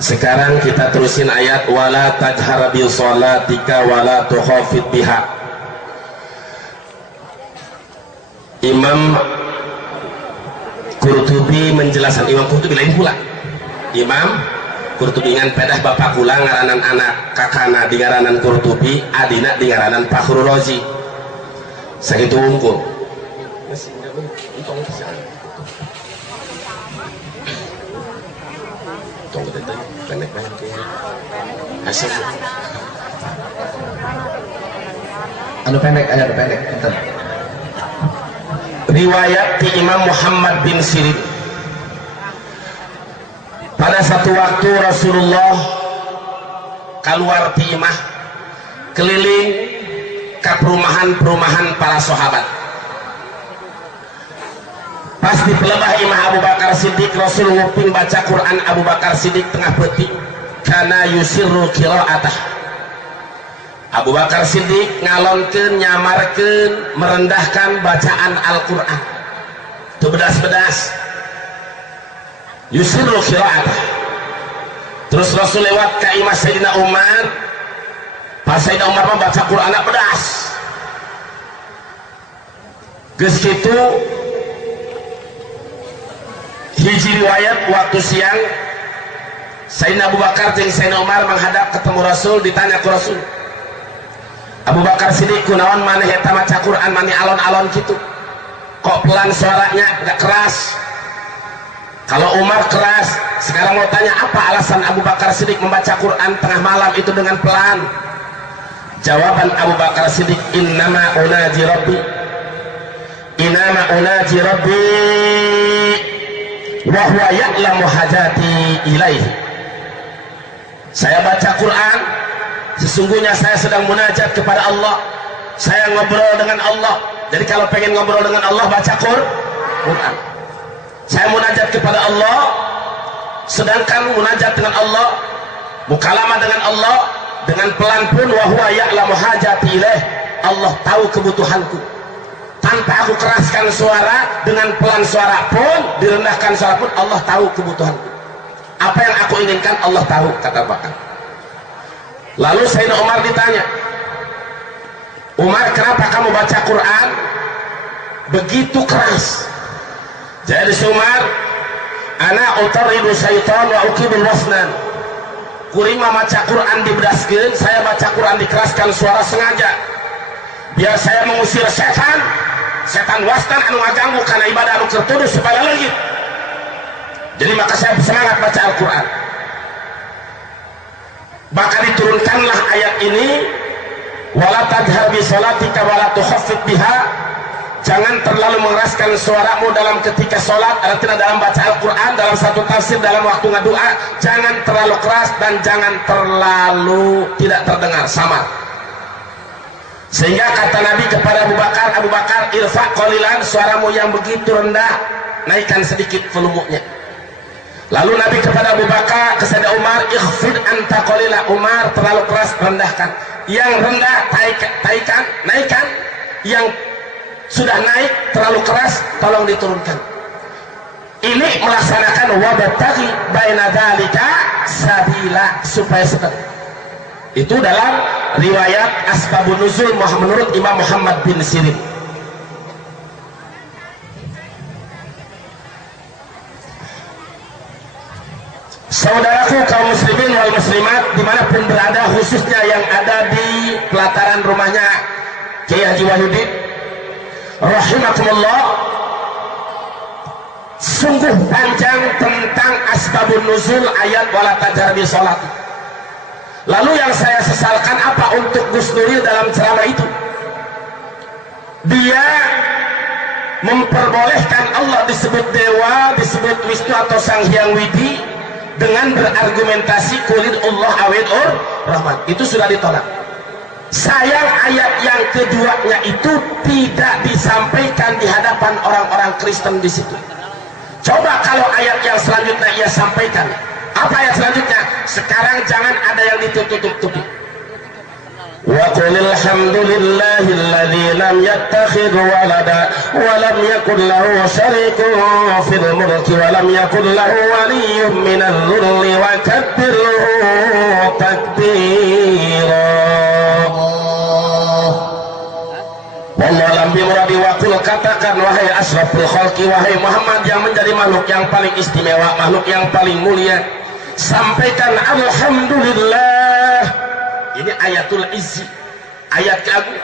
Sekarang kita terusin ayat wala tajhar bi shalatika wala tukhafit biha. Imam Qurtubi menjelaskan, Imam Qurtubi lain pula. Imam Kurtubingan pedah bapak kula ngaranan anak kakana di ngaranan Kurtubi, adina di ngaranan Fakhrul Razi. Sakitu unggul. Anu pendek, ayo anu pendek, bentar. Riwayat di Imam Muhammad bin Sirin. Pada satu waktu Rasulullah keluar di imah keliling ke perumahan-perumahan para sahabat. Pas di pelebah imah Abu Bakar Siddiq, Rasul nguping baca Quran Abu Bakar Siddiq tengah peti kana yusirru qiraatah. Abu Bakar Siddiq ngalonkeun, nyamarkeun, merendahkan bacaan Al-Qur'an. Itu bedas-bedas. Yusirru qiraatah. Terus Rasul lewat ke imah Sayyidina Umar. Pas Sayyidina Umar membaca Quran pedas. Geus kitu hiji riwayat waktu siang Sayyidina Abu Bakar jeung Sayyidina Umar menghadap ketemu Rasul, ditanya ke Rasul, Abu Bakar Siddiq kunaon maneh eta maca Quran mani alon-alon gitu, kok pelan suaranya enggak keras? Kalau Umar keras. Sekarang mau tanya, apa alasan Abu Bakar Siddiq membaca Quran tengah malam itu dengan pelan? Jawaban Abu Bakar Siddiq, innama unaji rabbi, innama unaji rabbi wa huwa ya'lamu hajati ilaihi. Saya baca Quran, sesungguhnya saya sedang munajat kepada Allah, saya ngobrol dengan Allah. Jadi kalau pengen ngobrol dengan Allah, baca Quran. Saya munajat kepada Allah, sedangkan munajat dengan Allah, mukalamah dengan Allah dengan pelan pun, wa huwa ya'lamu hajati ilaihi, Allah tahu kebutuhanku. Tanpa aku keraskan suara, dengan pelan suara pun, direndahkan suara pun, Allah tahu kebutuhanku. Apa yang aku inginkan Allah tahu, kata Bakar. Lalu Sayyidina Umar ditanya, Umar, kenapa kamu baca Quran begitu keras? Jadi Umar, ana utaridu syaitan wa ukibul wasnan. Kurima maca Quran dibedaskeun, saya baca Quran dikeraskan suara sengaja biar saya mengusir setan, setan wasnan anu ngaganggu karena ibadah anu tertuduh supaya leungit. Jadi maka saya semangat baca Al-Quran. Maka diturunkanlah ayat ini, wala tadhar bi sholatika wala tukhaffit biha. Jangan terlalu mengeraskan suaramu dalam ketika sholat, artinya dalam baca Al-Quran, dalam satu tafsir, dalam waktu ngadoa. Jangan terlalu keras dan jangan terlalu tidak terdengar, samar. Sehingga kata Nabi kepada Abu Bakar, Abu Bakar, irfa qalilan, suaramu yang begitu rendah, naikkan sedikit volumenya. Lalu Nabi kepada Abu Bakar, kepada Umar, ikhfid anta qalila, Umar terlalu keras, rendahkan. Yang rendah naikkan, naikkan. Yang sudah naik terlalu keras, tolong diturunkan. Ini melaksanakan wabtaghi baina dzalika sabila, supaya seperti itu dalam riwayat asbabun nuzul menurut Imam Muhammad bin Sirin. Saudaraku kaum muslimin wal muslimat dimanapun berada, khususnya yang ada di pelataran rumahnya Kiai Haji Wahyudi rahimakumullah, sungguh panjang tentang asbabun nuzul ayat wala tajhar bi sholati. Lalu yang saya sesalkan apa untuk Gus Nuril dalam ceramah itu? Dia memperbolehkan Allah disebut dewa, disebut Wisnu atau Sang Hyang Widi dengan berargumentasi kulid Allah awid rahman. Itu sudah ditolak. Sayang ayat yang keduanya itu tidak disampaikan di hadapan orang-orang Kristen di situ. Coba kalau ayat yang selanjutnya ia sampaikan. Apa ayat selanjutnya? Sekarang jangan ada yang ditutup-tutupi. Wa qulil hamdulillahilladzi lam yattakhidh walada wa lam yakul lahu syarikun fil mulki wa lam yakul lahu waliyyun minadh dhulli wa kabbirhu takbira. Wallahu a'lam bimuradi. Wa qul, katakan wahai asraful khalqi, wahai Muhammad yang menjadi makhluk yang paling istimewa, makhluk yang paling mulia, sampaikan alhamdulillah. Ini ayatul izzi, ayat keagung.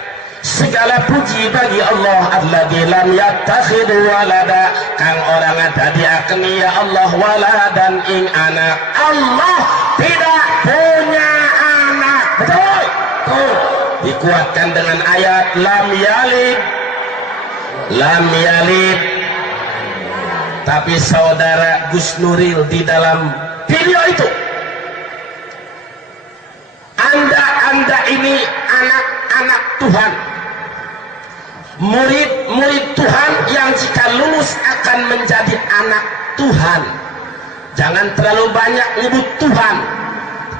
Segala puji bagi Allah alladzi lam yattakhidh walada, kang orang ada diaken ya Allah waladan ing anak. Allah tidak punya anak. Betul? Tuh, dikuatkan dengan ayat lam yalid. Lam yalid. Tapi saudara Gus Nuril di dalam video itu, Anda ini anak-anak Tuhan, murid-murid Tuhan yang jika lulus akan menjadi anak Tuhan. Jangan terlalu banyak menyebut Tuhan,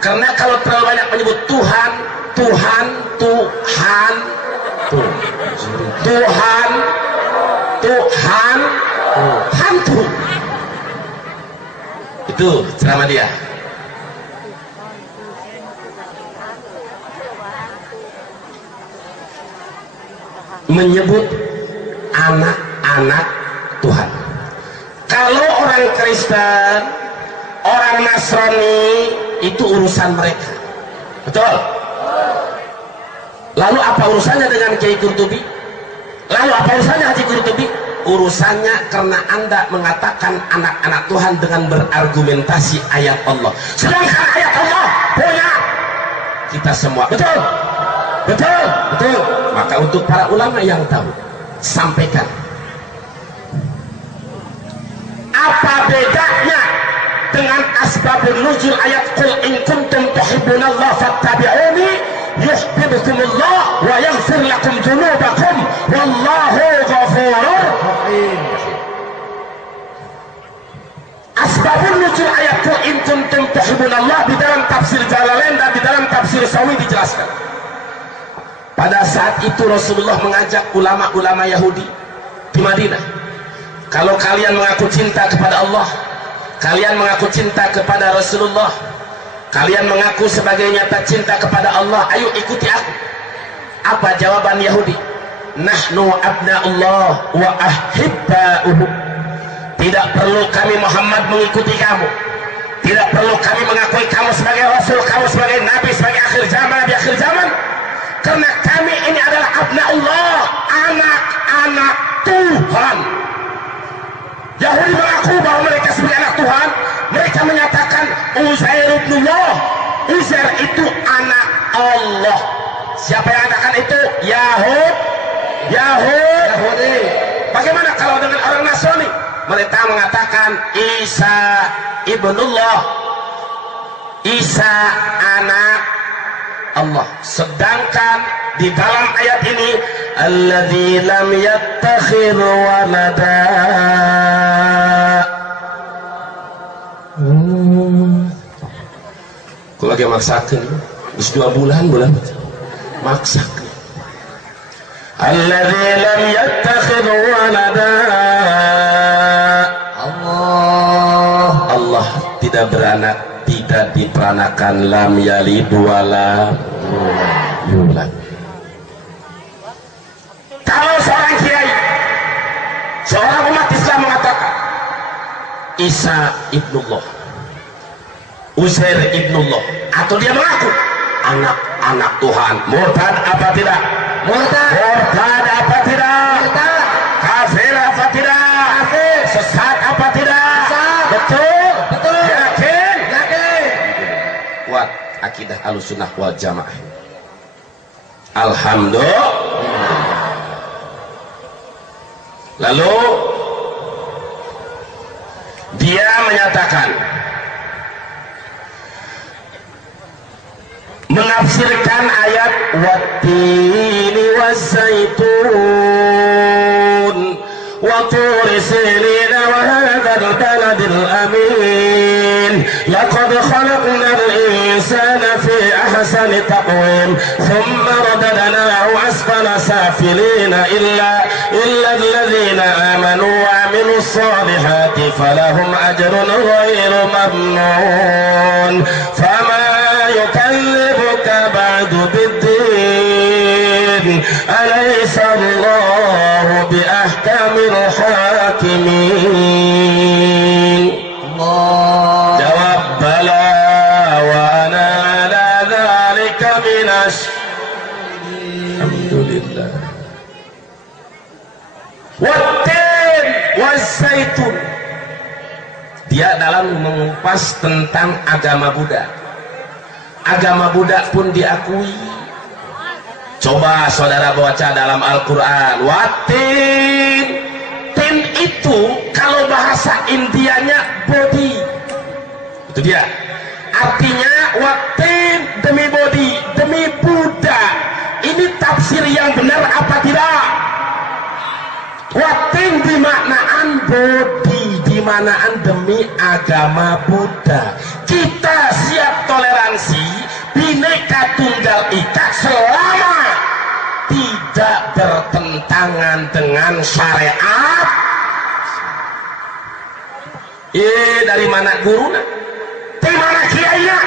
karena kalau terlalu banyak menyebut Tuhan, Tuhan, Tuhan, Tuhan, Tuhan, hantu. Itu ceramah dia. Menyebut anak-anak Tuhan. Kalau orang Kristen, orang Nasrani, itu urusan mereka. Betul? Lalu apa urusannya dengan Kiai Qurtubi? Lalu apa urusannya Haji Qurtubi? Urusannya karena Anda mengatakan anak-anak Tuhan dengan berargumentasi ayat Allah. Sedangkan ayat Allah punya kita semua. Betul? Betul? Betul. Maka untuk para ulama yang tahu, sampaikan. Apa bedanya dengan asbabun nuzul ayat qul in kuntum tuhibbunallaha fattabi'uni yuhibbukumullah wa yaghfir lakum dzunubakum wallahu ghafurur rahim. Asbabun nuzul ayat qul in kuntum tuhibbunallah di dalam tafsir Jalalain dan di dalam tafsir Sawi dijelaskan. Pada saat itu Rasulullah mengajak ulama-ulama Yahudi di Madinah, kalau kalian mengaku cinta kepada Allah, kalian mengaku cinta kepada Rasulullah, kalian mengaku sebagai nyata cinta kepada Allah, ayo ikuti aku. Apa jawaban Yahudi? Nahnu abna'ullah wa ahibba'uhu. Tidak perlu kami Muhammad mengikuti kamu, tidak perlu kami mengakui kamu sebagai Rasul, kamu sebagai Nabi, sebagai akhir zaman, Nabi akhir zaman, karena kami ini adalah abna'ullah, anak-anak Tuhan. Yahudi mengaku bahwa mereka sebagai anak Tuhan. Mereka menyatakan Uzair ibnullah, Uzair itu anak Allah. Siapa yang mengatakan itu? Yahudi. Bagaimana kalau dengan orang Nasrani? Mereka mengatakan Isa ibnullah, Isa anak Allah. Sedangkan di dalam ayat ini alladzi lam yattakhidh walada. Kau lagi maksakan bis 2 bulan maksakan. Alladzi lam yattakhidh walada. Allah tidak beranak, tidak diperanakan, lam yalid wala yulad. Kalau seorang kiai, seorang umat Islam mengatakan Isa ibnullah, Uzair ibnullah, atau dia mengaku anak-anak Tuhan, murtad apa tidak? Murtad apa tidak? Kafir apa tidak? Kafir. Sesat apa tidak? Sesat. Betul. Yakin. Kuat akidah Ahlussunnah wal Jamaah. Alhamdulillah. Lalu dia menyatakan, menafsirkan ayat wattini waszaitun wa turi sinin wa hadzal baladil amin laqad khalaqnal insana fi ahsani taqwim thumma radadnahu asfala safilina illa alladhina amanu wa amilus solihati falahum ajrun ghairu mamnun fama yukallibuka ba'du biddin alaysa Allahu bi ahkamil hakimin. Jawab bala Alhamdulillah. Wattin wazaitun. Dia dalam mengupas tentang agama Buddha. Agama Buddha pun diakui. Coba saudara baca dalam Al-Quran. Wattin. Tin itu kalau bahasa Indianya body. Itu dia. Artinya wattin demi body, demi Buddha. Ini tafsir yang benar apa tidak? Wattin dimaknaan body, dimaknaan demi agama Buddha. Kita siap toleransi Bhinneka Tunggal Ika selama tidak bertentangan dengan syariat. Dari mana gurunya? Di mana kiainya?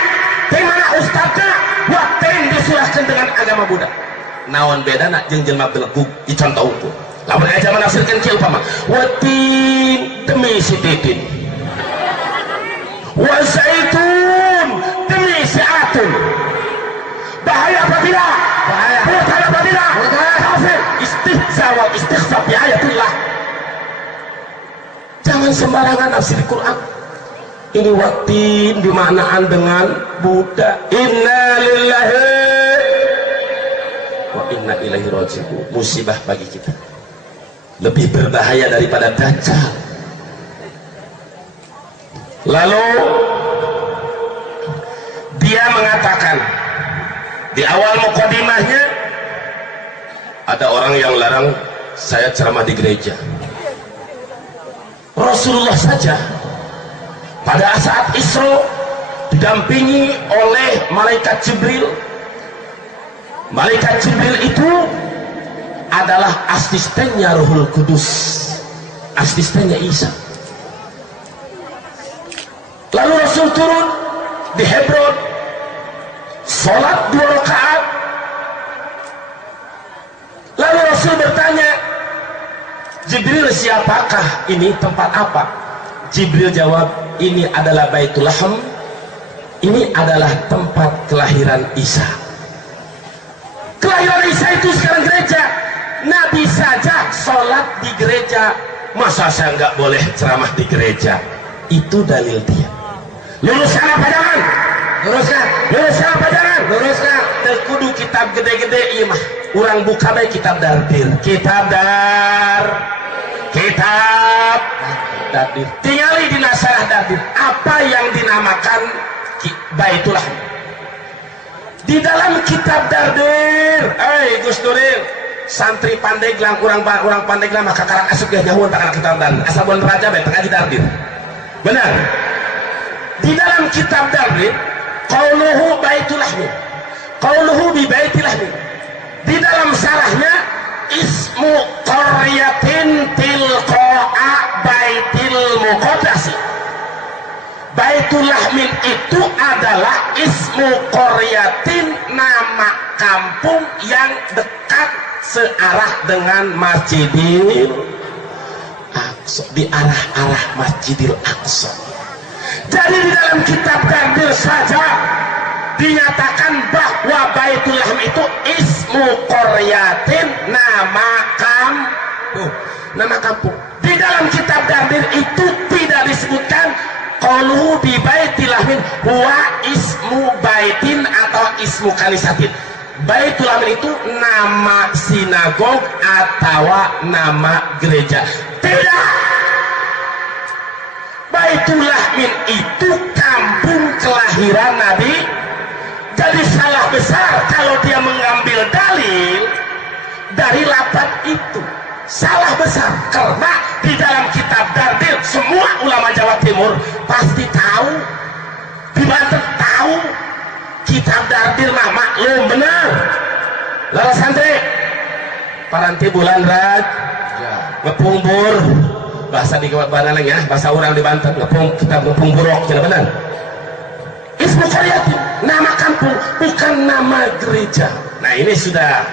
Di mana ustadznya? Wattin disurahkan dengan agama Buddha. Naon beda nak jeung jelema belegug dicontoh hukum. Lamun aja menafsirkan kieu upama wattin demi si titin. Wa zaitun demi si atun. Bahaya apa tidak? Bahaya. Bahaya apa tidak? Kafir. Istihza wal istighfa bi ayatillah. Jangan sembarangan nafsir Quran. Ini wattin dimaknaan dengan Buddha. Inna lillahi wa inna ilaihi raji'un. Musibah bagi kita. Lebih berbahaya daripada Dajjal. Lalu dia mengatakan di awal mukadimahnya, ada orang yang larang saya ceramah di gereja. Rasulullah saja pada saat Isra didampingi oleh malaikat Jibril. Malaikat Jibril itu adalah asistennya Ruhul Kudus, asistennya Isa. Lalu Rasul turun di Hebron, sholat 2 rakaat. Lalu Rasul bertanya, Jibril, siapakah ini, tempat apa? Jibril jawab, ini adalah Baitul Lahm, ini adalah tempat kelahiran Isa. Kelahiran Isa itu sekarang gereja. Nabi saja sholat di gereja, masa saya nggak boleh ceramah di gereja? Itu dalil dia. Luruskan apa jangan? Luruskan. Luruskan apa jangan? Luruskan. Terkudu kitab gede-gede iya mah. Urang buka baik kitab dardir. Kitab dardir. Tingali di nasarah dardir. Apa yang dinamakan Baitul Lahm? Di dalam kitab dardir. Gus Nuril, santri Pandeglang, orang Pandeglang maka karak asup ya jauh antara kitab dardir. Asabon raja baik tengah di dardir. Benar. Di dalam kitab dardir, qauluhu Baitul Lahm, qauluhu bi Baitul Lahm. Di dalam sarahnya, ismu qaryatin tilqa'a Baitil Muqaddasi. Baitul Lahmin itu adalah ismu qaryatin, nama kampung yang dekat searah dengan Masjidil Aqsa, di arah-arah Masjidil Aqsa. Jadi di dalam kitab dardir saja dinyatakan bahwa Baitul Lahm itu ismu qaryatin, nama kampung. Di dalam kitab dardir itu tidak disebutkan qauluhu bi Baitil Lahmin huwa ismu baitin atau ismu kanisatin. Baitul Lahm itu nama sinagog atau nama gereja. Tidak. Baitul Lahmin itu kampung kelahiran Nabi. Jadi salah besar kalau dia mengambil dalil dari lafaz itu. Salah besar karena di dalam kitab dardir semua ulama Jawa Timur pasti tahu, di Banten tahu kitab dardir mah maklum benar. Lalu santri paranti bulan raj ngepungbur bahasa di mana lagi ya, bahasa orang di Banten kitab ngepungburok kira benar. Ismu qaryatin, nama kampung bukan nama gereja. Nah ini sudah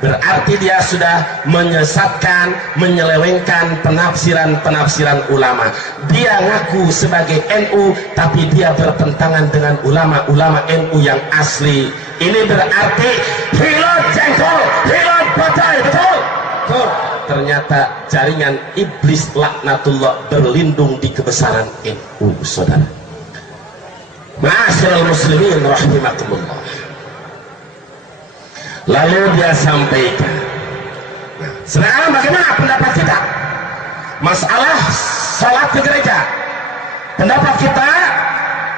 berarti dia sudah menyesatkan, menyelewengkan penafsiran ulama. Dia ngaku sebagai NU tapi dia bertentangan dengan ulama-ulama NU yang asli. Ini berarti pilot jengkol, pilot bata ternyata jaringan iblis laknatullah berlindung di kebesaran NU, saudara. Ma'asyiral muslimin rahimakumullah. Lalu dia sampaikan, sekarang bagaimana pendapat kita masalah sholat di gereja? Pendapat kita,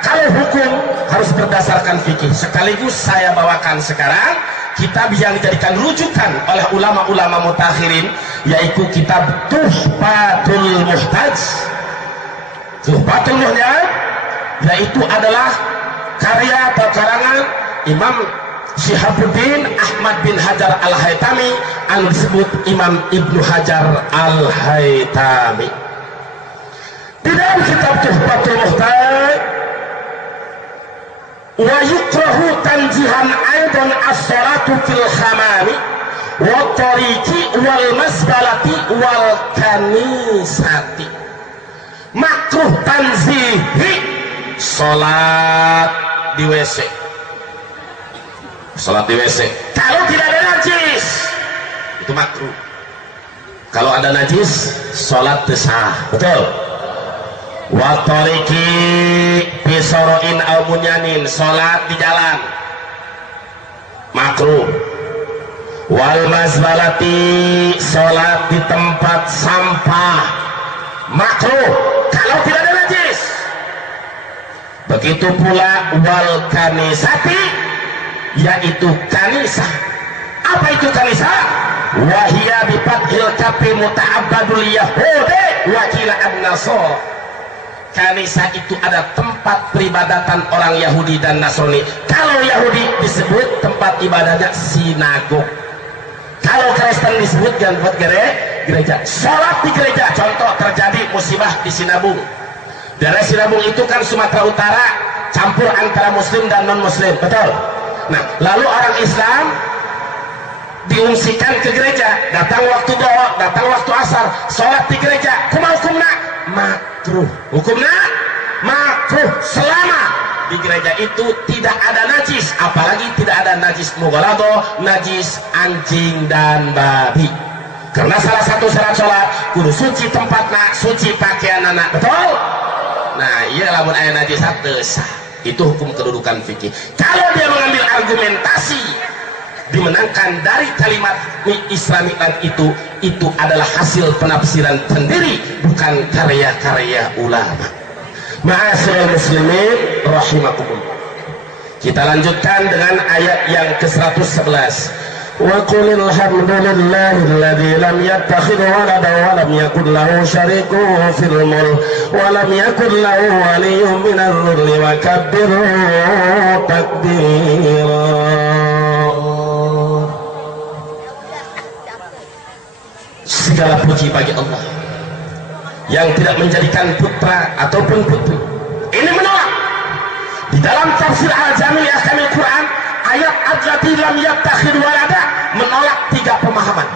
kalau hukum harus berdasarkan fikih. Sekaligus saya bawakan sekarang kitab yang dijadikan rujukan oleh ulama-ulama mutakhirin, yaitu kitab Tuhfatul Muhtaj. Tuhfatul Muhtaj yaitu adalah karya atau karangan Imam Syihabuddin Ahmad bin Hajar Al-Haytami, yang disebut Imam Ibnu Hajar Al-Haytami. Di dalam kitab Tuhfatul Muhtaj, wa yukrahu tanjihan aidan as-salatu fil khamami wa tariqi wal masbalati wal kanisati. Makruh tanzihi salat di WC. Salat di WC kalau tidak ada najis itu makruh. Kalau ada najis salat sah, betul. Wa tariqi bisoroin al munyanin, salat di jalan makruh. Wal mazbalati, salat di tempat sampah makruh kalau tidak ada najis. Begitu pula wal kanisati, yaitu kanisah. Apa itu kanisah? Wahia bifathil kafi muta'abbadul yahudi wa qila an-nasara. Kanisah itu ada tempat peribadatan orang Yahudi dan Nasrani. Kalau Yahudi disebut tempat ibadahnya sinagog. Kalau Kristen disebut gereja. Sholat di gereja, contoh terjadi musibah di Sinabung. Daerah Sinabung itu kan Sumatera Utara, campur antara Muslim dan non-Muslim, betul. Nah, lalu orang Islam diungsikan ke gereja, datang waktu doa, datang waktu asar, sholat di gereja. Kumaha hukumna? Makruh. Hukumnya makruh selama di gereja itu tidak ada najis, apalagi tidak ada najis mughaladzah, najis anjing dan babi. Karena salah satu syarat sholat kudu suci tempatna, suci pakaian anak, betul. Nah iya, lamun aya najis sah, itu hukum kedudukan fikih. Kalau dia mengambil argumentasi dimenangkan dari kalimat Islamikan itu adalah hasil penafsiran sendiri, bukan karya-karya ulama. Ma'asyiral muslimin rahimakumullah. Kita lanjutkan dengan ayat yang ke-111. Wa qulil hamdulillahilladzi lam yattakhidh waladan wa lam yakul lahu syarikun fil mulk wa lam yakul lahu waliyyun minadh dhulli wa kabbirhu takbira. Segala puji bagi Allah yang tidak menjadikan putra ataupun putri. Ini menolak. Di dalam tafsir Al-Jami' Ahkamil Quran, ayat allati lam yattakhidh walada menolak 3 pemahaman.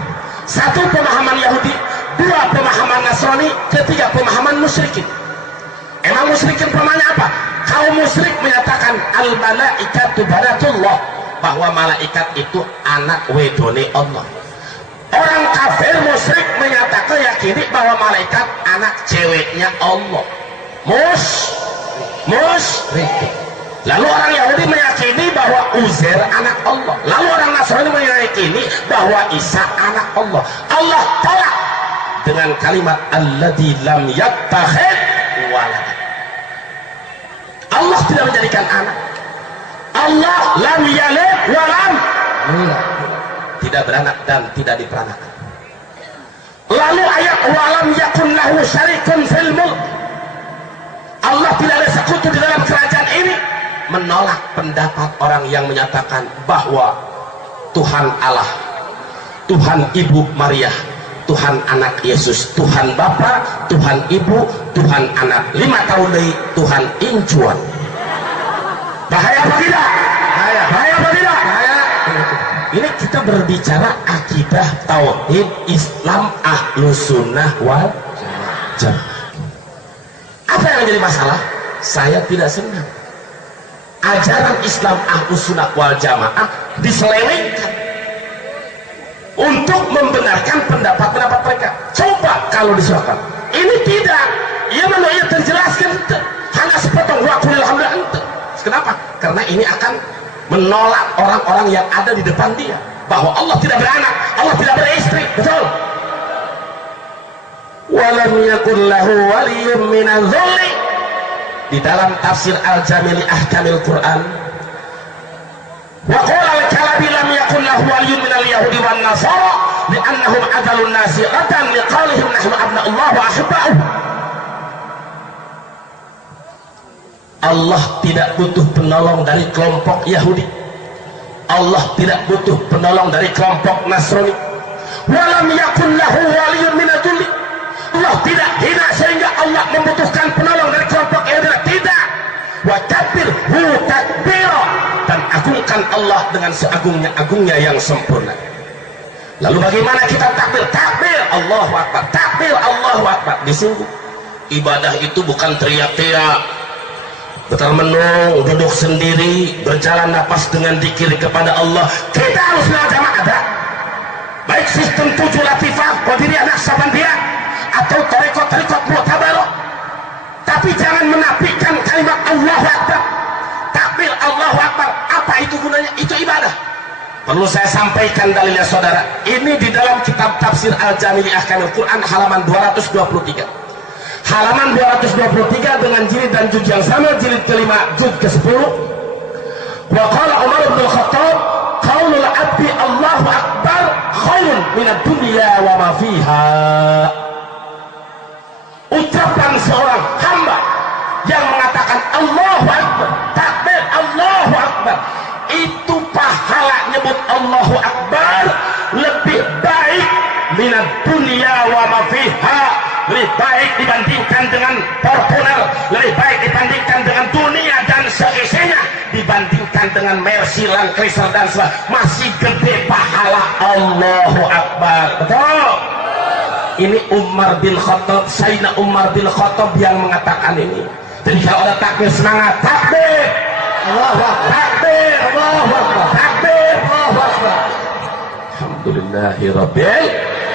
1 pemahaman Yahudi, 2 pemahaman Nasrani, 3 pemahaman musyrikin. Emang musyrikin pemahamannya apa? Kaum musyrik menyatakan al-malaikatu banatullah, bahwa malaikat itu anak wedone Allah. Orang kafir musyrik menyatakan, yakini bahwa malaikat anak ceweknya Allah. Musyrik. Lalu orang Yahudi meyakini bahwa Uzair anak Allah. Lalu orang Nasrani meyakini bahwa Isa anak Allah. Allah tolak dengan kalimat alladzi lam yattakhidh walad. Allah tidak menjadikan anak. Allah lam yalid wa lam tidak beranak dan tidak diperanakan. Lalu ayat walam yakun lahu syarikun fil mulk, Allah tidak ada sekutu di dalam kerajaan ini, menolak pendapat orang yang menyatakan bahwa Tuhan Allah, Tuhan Ibu Maria, Tuhan Anak Yesus, Tuhan Bapa, Tuhan Ibu, Tuhan Anak, 5 tahun dari Tuhan Incuan. Bahaya apa tidak? Bahaya apa tidak? Ini kita berbicara akidah tauhid Islam Ahlus Sunnah wal Jamaah. Apa yang menjadi masalah? Saya tidak senang ajaran Islam Ahlus Sunnah wal Jamaah diselewengkan. untuk membenarkan pendapat-pendapat mereka. Coba kalau disuarakan ini tidak, ia mana ia terjelaskan hanya sepotong waktu alhamdulillah. Kenapa? Karena ini akan menolak orang-orang yang ada di depan dia bahwa Allah tidak beranak, Allah tidak beristri. Betul? Walam yakun lahu waliyyun minadh dhulli. Di dalam tafsir Al-Jami' li Ahkamil Quran, wa qala al-Kalabi lam yakun lahu waliyyun minal yahudi wan nasara li'annahum adalun nasi ratan liqaulihim nahnu abna'ullah wa ahibba'uh. Allah tidak butuh penolong dari kelompok Yahudi, Allah tidak butuh penolong dari kelompok Nasrani. Walam yakun lahu waliyyun minadh dhulli. Allah tidak hina sehingga Allah membutuhkan penolong dari kelompok Yahudi. Tidak. Wa kabbirhu takbira, dan agungkan Allah dengan seagung-agungnya yang sempurna. Lalu bagaimana kita takbir? Takbir Allahu Akbar, takbir Allahu Akbar. Disungguh ibadah itu bukan teriak-teriak, bermenung, duduk sendiri, berjalan napas dengan zikir kepada Allah. Kita harus belajar ada baik sistem 7 latifah, qadiriyah, naqsabandiyah atau tarekat mu'tabarah, tapi jangan menafikan kalimat Allahu Akbar. Takbir Allahu Akbar, apa itu gunanya? Itu ibadah. Perlu saya sampaikan dalilnya saudara. Ini di dalam kitab tafsir Al-Jami' li Ahkamil Quran halaman 223. Halaman 223 dengan jilid dan juz yang sama, jilid kelima juz ke-10. Wa qala Umar bin Khattab, qaulul abdi Allahu Akbar khairun minad dunya wa ma fiha. Ucapan seorang hamba yang mengatakan Allahu Akbar, takbir Allahu Akbar, itu pahala nyebut Allahu Akbar lebih baik minad dunya wa ma fiha, lebih baik dibandingkan dengan Fortuner, lebih baik dibandingkan dengan dunia dan seisinya, dibandingkan dengan Mercy, Land Cruiser dan sebagainya, masih gede pahala Allahu Akbar. Betul? Ini Umar bin Khattab, Sayyidina Umar bin Khattab yang mengatakan ini. Jadi kalau ada takbir semangat, takbir Allahu Akbar, takbir Allahu Akbar, takbir Allahu Akbar. Alhamdulillahirabbil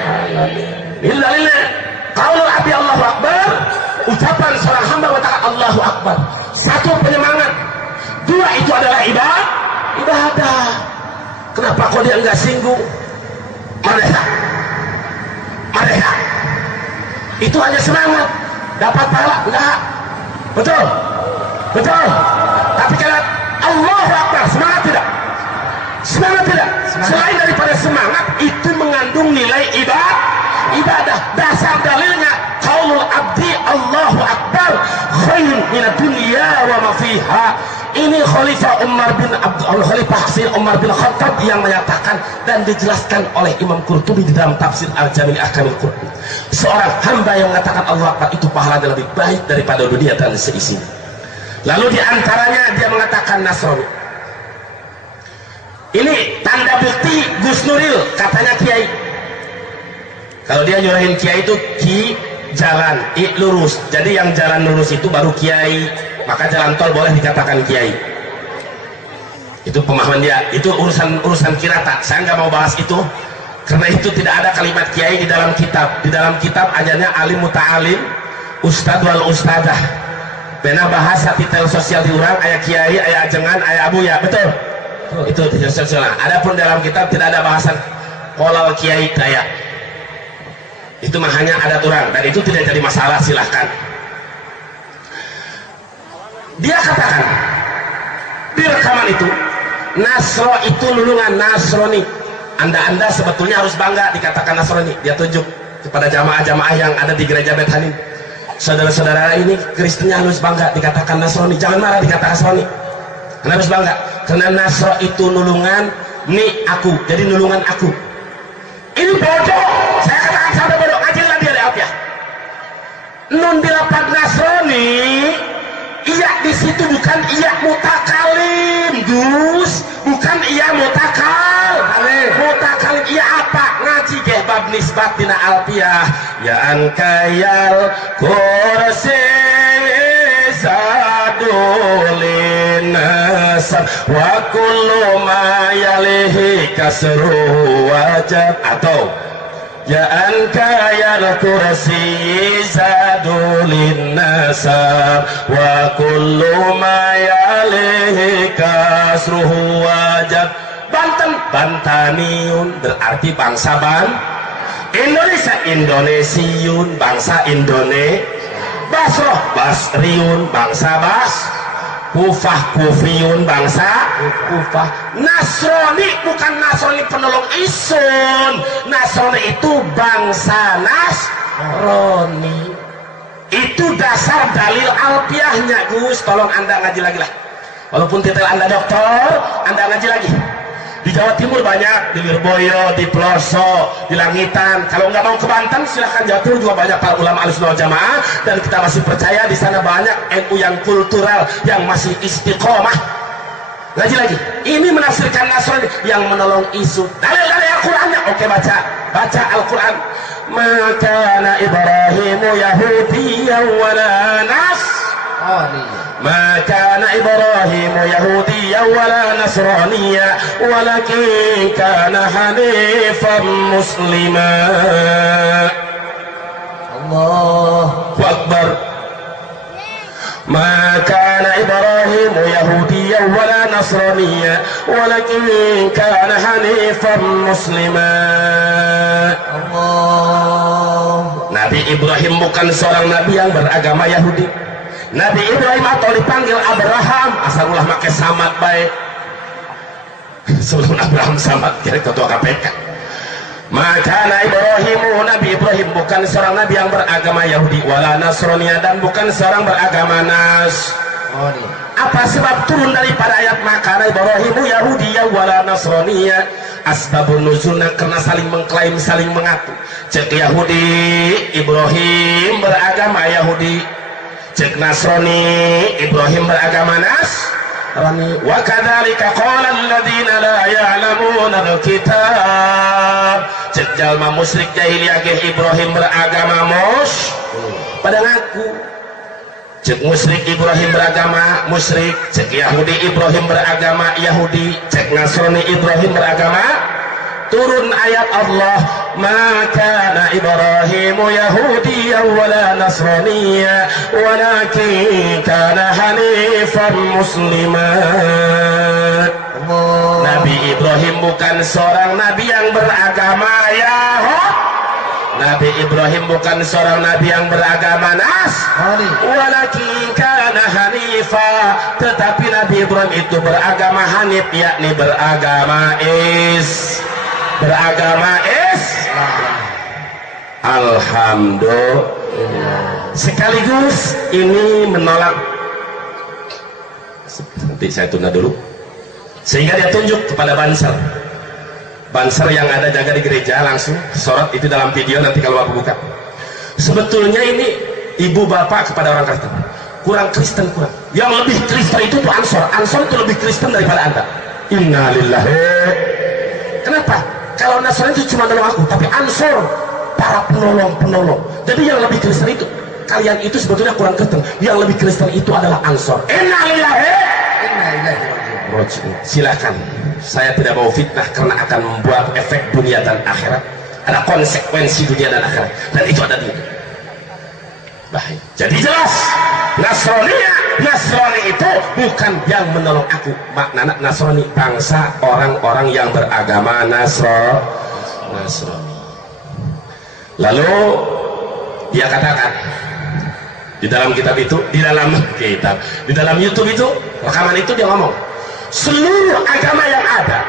alamin. Lillah qaulul abdi Allahu Akbar, ucapan seorang hamba mengatakan Allahu Akbar. Satu, penyemangat. Dua, itu adalah ibadah. Kenapa kok dia enggak singgung? Mereka itu hanya semangat, dapat pahala enggak? Betul. Tapi kalau Allahu Akbar, semangat tidak? Selain daripada semangat, itu mengandung nilai ibadah. Dasar dalilnya qaulul abdi Allahu Akbar khairun minad dunya wa ma fiha. Ini Khalifah Umar bin Khattab yang menyatakan dan dijelaskan oleh Imam Qurtubi di dalam tafsir Al-Jami' li Ahkamil Quran. Seorang hamba yang mengatakan Allahu Akbar itu pahalanya lebih baik daripada dunia dan seisinya. Lalu diantaranya dia mengatakan Nasrani. Ini tanda bukti Gus Nuril, katanya kiai. Kalau dia nyurahin kiai itu ki jalan, lurus. Jadi yang jalan lurus itu baru kiai, maka jalan tol boleh dikatakan kiai. Itu pemahaman dia. Itu urusan kirata. Saya nggak mau bahas itu, karena itu tidak ada kalimat kiai di dalam kitab. Di dalam kitab adanya alim muta'alim, ustad wal ustadah. Bena bahasa titel sosial diurang, ayah kiai, ayah ajengan, ayah abu ya, betul. Itu titel sosial. Adapun dalam kitab tidak ada bahasan kolal kiai kaya. Itu mah hanya adat orang, dan itu tidak jadi masalah, silahkan. Dia katakan di rekaman itu, Nasro itu lulungan Nasrani. Anda sebetulnya harus bangga dikatakan Nasrani. Dia tunjuk kepada jamaah-jamaah yang ada di gereja Bethanin. Saudara-saudara ini Kristennya harus bangga dikatakan Nasrani. Jangan marah dikatakan Nasrani. Karena harus bangga. Karena Nasro itu nulungan, ni aku, jadi nulungan aku. Ini bodoh. Saya katakan sampai bodoh. Ngajilah dia lihat ya. Nun dilapad Nasrani. Iya di situ bukan iya mutakalim, dus, bukan iya mutakalim iya apa? Ngaji geh bab nisbat dina alfiyah. Ya ankayal kursi sadulin nasab wa kullu ma yalihi kasruhu wajab. Atau ja'an kayal kursi zadulin nasab wa kullu ma yalihi kasruhu wajab. Banten, Bantaniun berarti bangsa Indonesia, Indonesiun bangsa Indonesia. Basroh, Basriun bangsa Kufah, Kufiyun bangsa Kufah. Nasrani bukan Nasrani penolong Isun, Nasrani itu bangsa Nasrani. Itu dasar dalil alfiahnya. Gus, tolong anda ngaji lagi lah, walaupun titel anda doktor, anda ngaji lagi. Di Jawa Timur banyak, di Lirboyo, di Pelosok, di Langitan. Kalau nggak mau ke Banten, silahkan Jawa Timur juga banyak para ulama Ahlussunnah wal Jamaah, dan kita masih percaya di sana banyak NU yang kultural, yang masih istiqomah. Ngaji lagi. Ini menafsirkan Nasrani yang menolong isu. Dalil-dalil Al-Qur'annya. Oke, baca Al-Qur'an. Maka Ibrahimu Yahudiyyan wala Nasrani. ما كان إبراهيم يهوديا ولا نصرانيا ولكن كان حنيفا مسلما. الله أكبر. ما كان إبراهيم يهوديا ولا نصرانيا ولكن كان حنيفا مسلما. Allah. Nabi Ibrahim bukan seorang nabi yang beragama Yahudi. Nabi Ibrahim atau dipanggil Abraham, asal ulah make samad baik. Sebelum Abraham samad kira ketua KPK. Maka Nabi Ibrahim bukan seorang nabi yang beragama Yahudi wala Nasrani, dan bukan seorang beragama Nasrani. Apa sebab turun daripada ayat maka Ibrahimu Yahudi wala Nasrani? Asbabun nuzulna karena saling mengklaim, saling mengaku. Cek Yahudi, Ibrahim beragama Yahudi. Cek Nasrani, Ibrahim beragama Nasrani. Wa kadzalika qala alladziina laa ya'lamuuna al-kitab. Cek jalma musyrik jahiliyah ge Ibrahim beragama pada ngaku. Cek musyrik Ibrahim beragama musyrik. Cek Yahudi Ibrahim beragama Yahudi. Cek Nasrani Ibrahim beragama. Turun ayat Allah, maka Ibrahim Yahudiyyan wala Nasraniyya walakin kana hanifan musliman. Nabi Ibrahim bukan seorang nabi yang beragama Yahudi. Nabi Ibrahim bukan seorang nabi yang beragama Nasrani. Walakin kana hanifa, tetapi Nabi Ibrahim itu beragama hanif, yakni beragama Islam. Alhamdulillah. Sekaligus ini menolak, nanti saya tunda dulu, sehingga dia tunjuk kepada Banser yang ada jaga di gereja, langsung sorot itu dalam video, nanti kalau Bapak buka. Sebetulnya ini ibu bapak kepada orang Kristen, kurang Kristen, kurang. Yang lebih Kristen itu tuh Ansor itu lebih Kristen daripada Anda. Innalillahi. Kenapa? Kalau Nasrani itu cuma nolong aku, tapi Ansor para penolong. Jadi yang lebih Kristen itu, kalian itu sebetulnya kurang Kristen. Yang lebih Kristen itu adalah Ansor. Innalillahi. Silakan. Saya tidak mau fitnah karena akan membuat efek dunia dan akhirat. Ada konsekuensi dunia dan akhirat, dan itu ada di baik. Jadi jelas, Nasrani itu bukan yang menolong aku. Maknanya Nasrani bangsa orang-orang yang beragama Nasrani. Lalu dia katakan di dalam kitab itu, di dalam YouTube itu, rekaman itu dia ngomong, seluruh agama yang ada,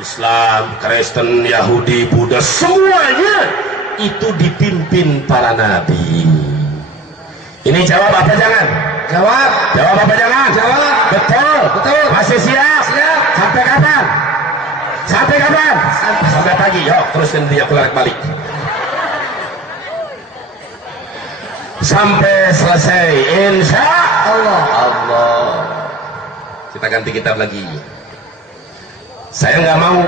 Islam, Kristen, Yahudi, Buddha, semuanya itu dipimpin para nabi. Ini jawab apa jangan? Jawab apa jangan? Jawab. Betul. Masih siap? Sampai kapan? Sampai pagi. Yuk, teruskan dia pulang balik sampai selesai, insya Allah. Kita ganti kitab lagi. Saya nggak mau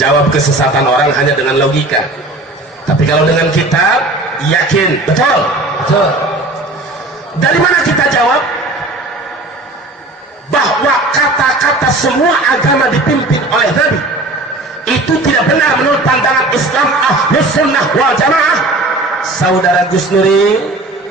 jawab kesesatan orang hanya dengan logika, tapi kalau dengan kitab, yakin betul. Dari mana kita jawab? bahwa kata-kata semua agama dipimpin oleh Nabi itu tidak benar menurut pandangan Islam Ahlus Sunnah wal Jamaah. Saudara Gus Nuri,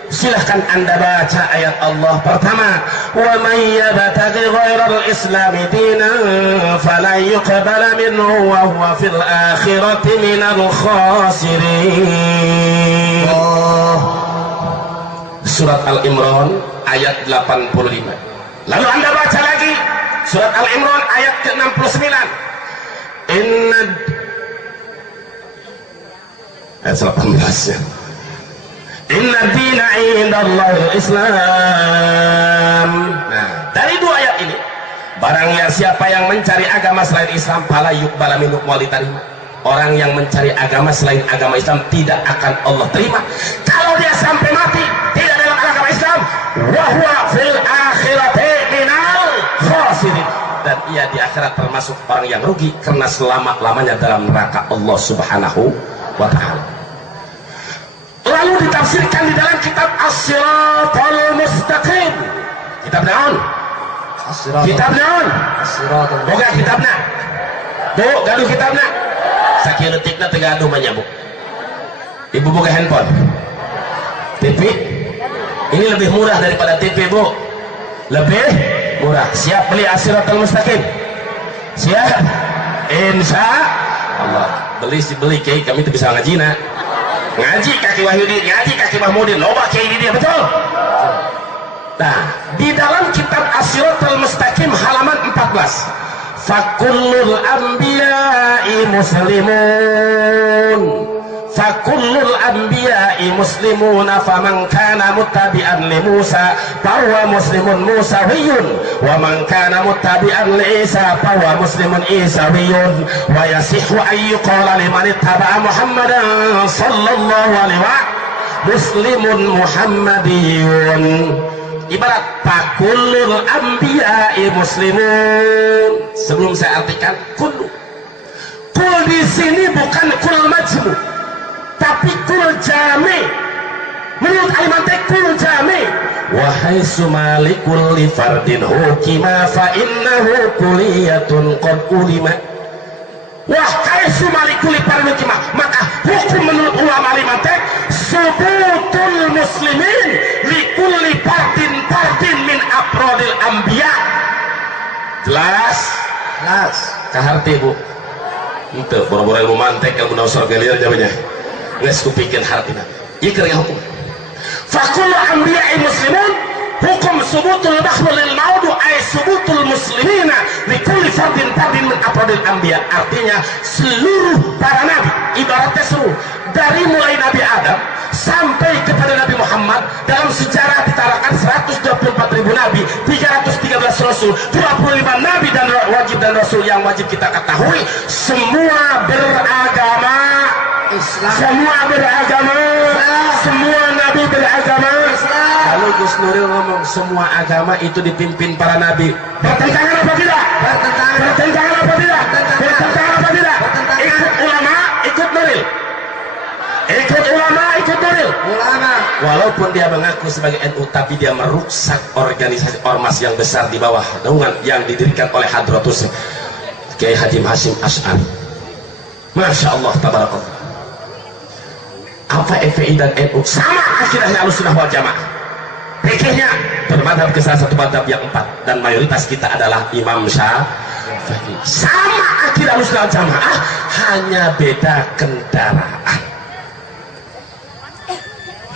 silahkan anda baca ayat Allah pertama, wa may yabtaghi ghairal islami dinan falan yuqbala minhu wa huwa fil akhirati minal khasirin. Surat Al-Imran ayat 85. Lalu anda baca lagi surat Al-Imran ayat ke-69. Ayat 18-nya. Inna dina indallahil Islam. Nah, dari dua ayat ini, barang siapa yang mencari agama selain Islam, fala yuqbala minhu wa diterima. Orang yang mencari agama selain agama Islam tidak akan Allah terima. Kalau dia sampai mati tidak dalam agama Islam, wa huwa fil akhirati minal khasirin. Dan ia di akhirat termasuk orang yang rugi karena selama-lamanya dalam neraka Allah Subhanahu wa ta'ala. Lalu ditafsirkan di dalam kitab As-Siratal Mustaqim. Kitab naon? Kitab naon? Boga kitabna. Bu, gaduh kitabna. Sakieu leutikna teu gaduh mah nya, Bu. Ibu boga handphone. TV. Ini lebih murah daripada TV, Bu. Lebih murah. Siap beli As-Siratal Mustaqim? Siap? Insya Allah. Beli kiai kami tuh bisa ngajina. Ngaji kaki Wahyudi, ngaji kaki Mahmudin, loba kiai di dia, betul? Nah, di dalam kitab As-Siratal Mustaqim halaman 14, fakullul anbiya'i muslimun, fakullul anbiya'i muslimuna, faman kana muttabi'an li Musa fahuwa muslimun musawiyun, wa man kana muttabi'an li Isa fahuwa muslimun isawiyun, wa yasihhu an yuqala liman ittaba'a Muhammadan sallallahu alaihi wa muslimun muhammadiyun. Ibarat fakullul anbiya'i muslimun. Sebelum saya artikan kullu, kul di sini bukan kul majmu, tapi kul jami. Menurut alimantek kul jami. Wahai sumalikul li fardin hukima fa innahu kuliyatun qad ulima. Wahai sumalikul li fardin hukima, maka hukum menurut ulama alimantek subutul muslimin li kulli fardin min afrodil anbiya. Jelas? Jelas. Kaharti, Bu. Itu boro-boro ilmu mantek ilmu nausar galir jawabnya nges kupikeun hartina ieu keur hukum fakul anbiya'i muslimun hukum subutul bahru lil maudu ay subutul muslimina li kulli fardin min afrodil anbiya. Artinya seluruh para nabi, ibaratnya seluruh dari mulai Nabi Adam sampai kepada Nabi Muhammad. Dalam sejarah ditarakan 124.000 nabi, 313 rasul, 25 nabi dan wajib dan rasul yang wajib kita ketahui, semua beragama Islam. Semua beragama Islam. Semua nabi beragama Islam. Lalu Gus Nuril ngomong semua agama itu dipimpin para nabi. Bertentangan apa tidak? Bertentangan apa tidak? Bertentangan apa tidak? Ikut ulama, ikut Nuril. Ikut ulama, ikut Nuril. Ulama. Walaupun dia mengaku sebagai NU, tapi dia merusak organisasi ormas yang besar di bawah naungan yang didirikan oleh Hadratus Kiai Haji Hasyim Asy'ari. Masya Allah, tabarakallah. Apa FPI dan NU sama akidahnya Ahlussunnah wal Jamaah. Fikihnya bermadhab ke salah satu madhab yang 4 dan mayoritas kita adalah Imam Syafi'i. Sama akidah Ahlussunnah wal Jamaah, hanya beda kendaraan.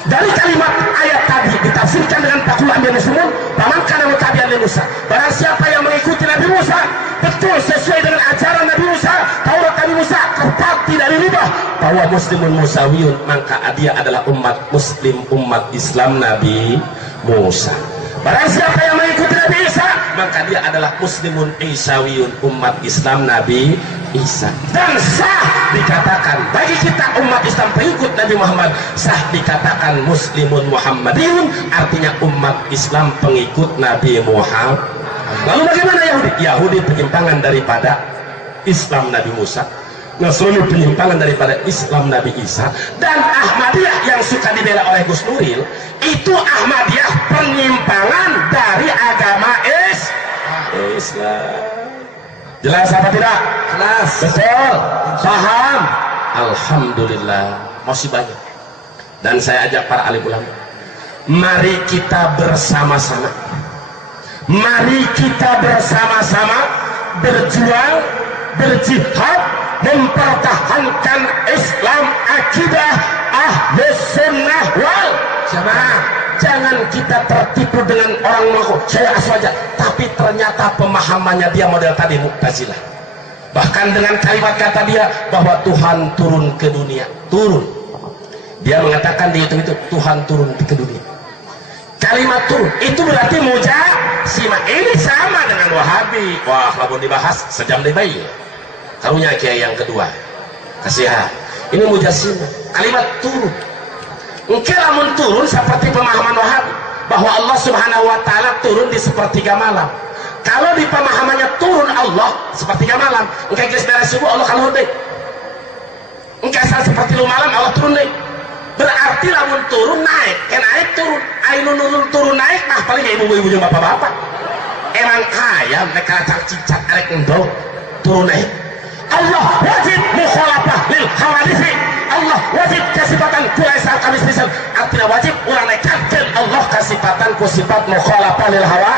Dari kalimat ayat tadi ditafsirkan dengan fakul anbiya muslimun, faman kana muttabi'an li Musa. Barang siapa yang mengikuti Nabi Musa betul sesuai dengan ajaran Nabi Musa, Taurat Nabi Musa, tepat tidak dirubah, bahwa muslimun musawiyun, maka dia adalah umat muslim, umat Islam Nabi Musa. Barang siapa yang mengikuti Nabi Isa, maka dia adalah muslimun isawiyun, umat Islam Nabi Isa. Dan sah dikatakan bagi kita umat Islam pengikut Nabi Muhammad, sah dikatakan muslimun muhammadiyun, artinya umat Islam pengikut Nabi Muhammad. Lalu bagaimana Yahudi? Yahudi penyimpangan daripada Islam Nabi Musa, Nasrani penyimpangan daripada Islam Nabi Isa, dan Ahmadiyah yang suka dibela oleh Gus Nuril, itu Ahmadiyah penyimpangan dari agama Islam. Islam. Jelas apa tidak? Jelas. Betul. Paham. Alhamdulillah. Masih banyak. Dan saya ajak para alim ulama, mari kita bersama-sama, mari kita bersama-sama berjuang, berjihad, mempertahankan Islam, akidah Ahlus Sunnah wal Jamaah. Jangan kita tertipu dengan orang mengaku saya aswaja, tapi ternyata pemahamannya dia model tadi Mu'tazilah. Bahkan dengan kalimat kata dia bahwa Tuhan turun ke dunia, turun. Dia mengatakan di itu Tuhan turun ke dunia. Kalimat turun itu berarti mujasimah. Ini sama dengan Wahabi. Wah, kalau dibahas sejam deh bayi. Karunya kiai yang kedua. Kasihan. Ini mujasimah. Kalimat turun. Engke lamun turun seperti pemahaman Wahabi bahwa Allah Subhanahu wa taala turun di sepertiga malam. Kalau di pemahamannya turun Allah sepertiga malam, engke geus beres subuh Allah kaluhur deui. Engke asal seperti lu malam Allah turun deui. Berarti lamun turun naik, naik turun. Ayo nurun turun naik mah paling ibu-ibu jeung bapak-bapak. Emang ayam mereka cak cicak arek endog turun naik. Allah wajib mukhalafah lil hawadisi. Allah wajib kasifatan kulaisal kamis lisan. Artinya wajib urang naikkan Allah kasifatan ku sifat mukhalafah lil hawa.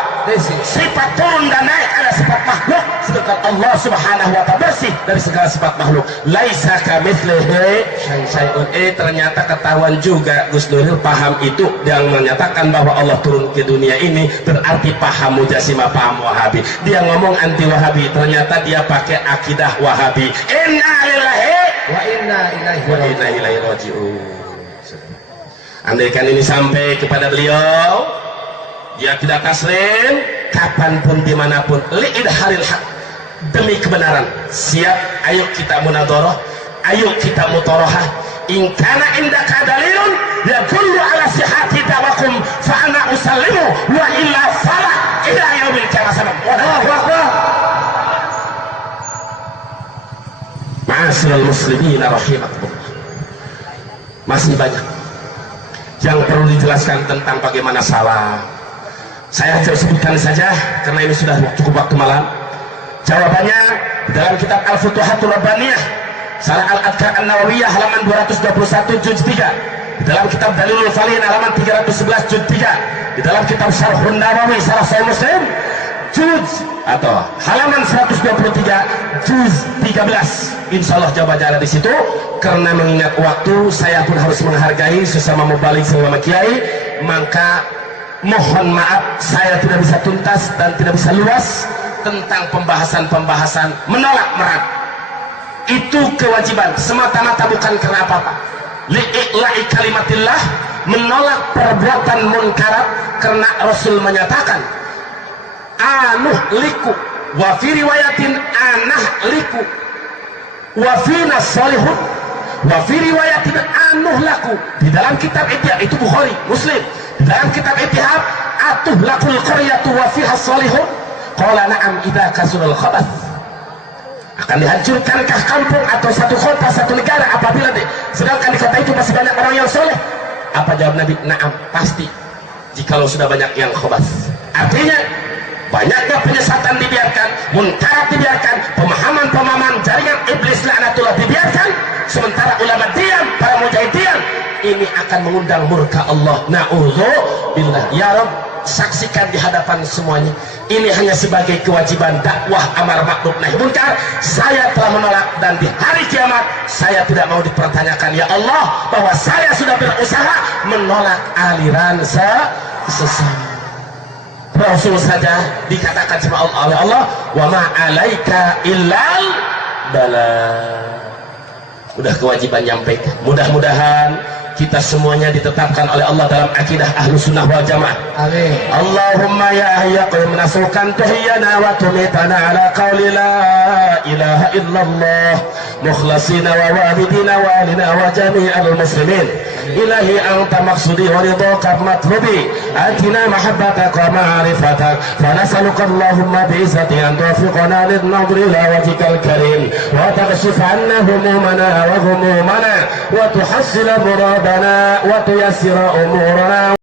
Sifat turun dan naik ada sifat makhluk, sedangkan Allah Subhanahu wa taala bersih dari segala sifat makhluk. Laisa kamitslihi syai'un. Ternyata ketahuan juga Gus Nuril paham itu yang menyatakan bahwa Allah turun ke dunia ini berarti paham mujasimah, paham Wahabi. Dia ngomong anti Wahabi, ternyata dia pakai akidah Wahabi. Inna lillahi wa inna ilaihi raji'un. Andaikan ini sampai kepada beliau, dia tidak taslim, kapanpun dimanapun, li'idharil haq, demi kebenaran, siap. Ayo kita munadharah, ayo kita mutorohah. In kana indaka dalilun yadullu ala sihhati dawakum fa ana usallimu wa illa fala ila yaumil qiyamah. Allahu akbar. Ma'asyiral muslimin rahimakumullah. Masih banyak yang perlu dijelaskan tentang bagaimana salah. Saya sebutkan saja karena ini sudah cukup waktu malam. Jawabannya dalam kitab Al-Futuhatul Rabbaniyah, Syarah Al-Adhkar An-Nawawiyah halaman 221 juz 3. Di dalam kitab Dalilul Falihin halaman 311 juz 3. Di dalam kitab Syarhun Nawawi Syarah Sahih Muslim juz atau halaman 123 juz 13. Insyaallah jawabannya ada di situ. Karena mengingat waktu, saya pun harus menghargai sesama mubalik sesama kiai, maka mohon maaf saya tidak bisa tuntas dan tidak bisa luas tentang pembahasan-pembahasan menolak merat. Itu kewajiban semata-mata, bukan karena apa-apa. Li'i'la'i kalimatillah, menolak perbuatan munkarat, karena Rasul menyatakan anuhliku wa fi riwayatin anahliku wa fina salihun wa fi riwayatin anuhlaku. Di dalam kitab Ittihab, itu Bukhari, Muslim. Di dalam kitab Ittihab, atuhlakul qaryatu wa fiha salihun. Qala na'am idza kasurul khabath. Akan dihancurkankah kampung atau satu kota, satu negara apabila sedangkan di kota itu masih banyak orang yang soleh? Apa jawab Nabi? Na'am, pasti. Jikalau sudah banyak yang khabath. Artinya banyaknya penyesatan dibiarkan, munkarat dibiarkan, pemahaman-pemahaman jaringan iblis laknatullah dibiarkan, sementara ulama diam, para mujahid diam, ini akan mengundang murka Allah. Na'udzubillah. Ya Rabb, saksikan di hadapan semuanya, ini hanya sebagai kewajiban dakwah amar ma'ruf nahi munkar. Saya telah menolak, dan di hari kiamat saya tidak mau dipertanyakan ya Allah bahwa saya sudah berusaha menolak aliran sesat. Rasul saja dikatakan sama Allah oleh Allah, wa ma alaika illal bala. Udah kewajiban nyampaikan. Mudah-mudahan kita semuanya ditetapkan oleh Allah dalam akidah Ahlus Sunnah wal Jamaah. Amin. Allahumma ya hayya qayyum, nasukan tahiyyana wa tumitana ala qawli la ilaha illallah mukhlasina wa walidina wa alina wa jami'al muslimin. Ilahi anta maqsudi wa ridhaka matlubi, atina mahabbataka wa ma'rifatak, fa nas'aluka Allahumma bi izzati an tuwaffiqana lin nadri ila wajhikal karim wa takshif 'anna humumana wa ghumumana wa tuhassila muradana wa tuyassira umurana.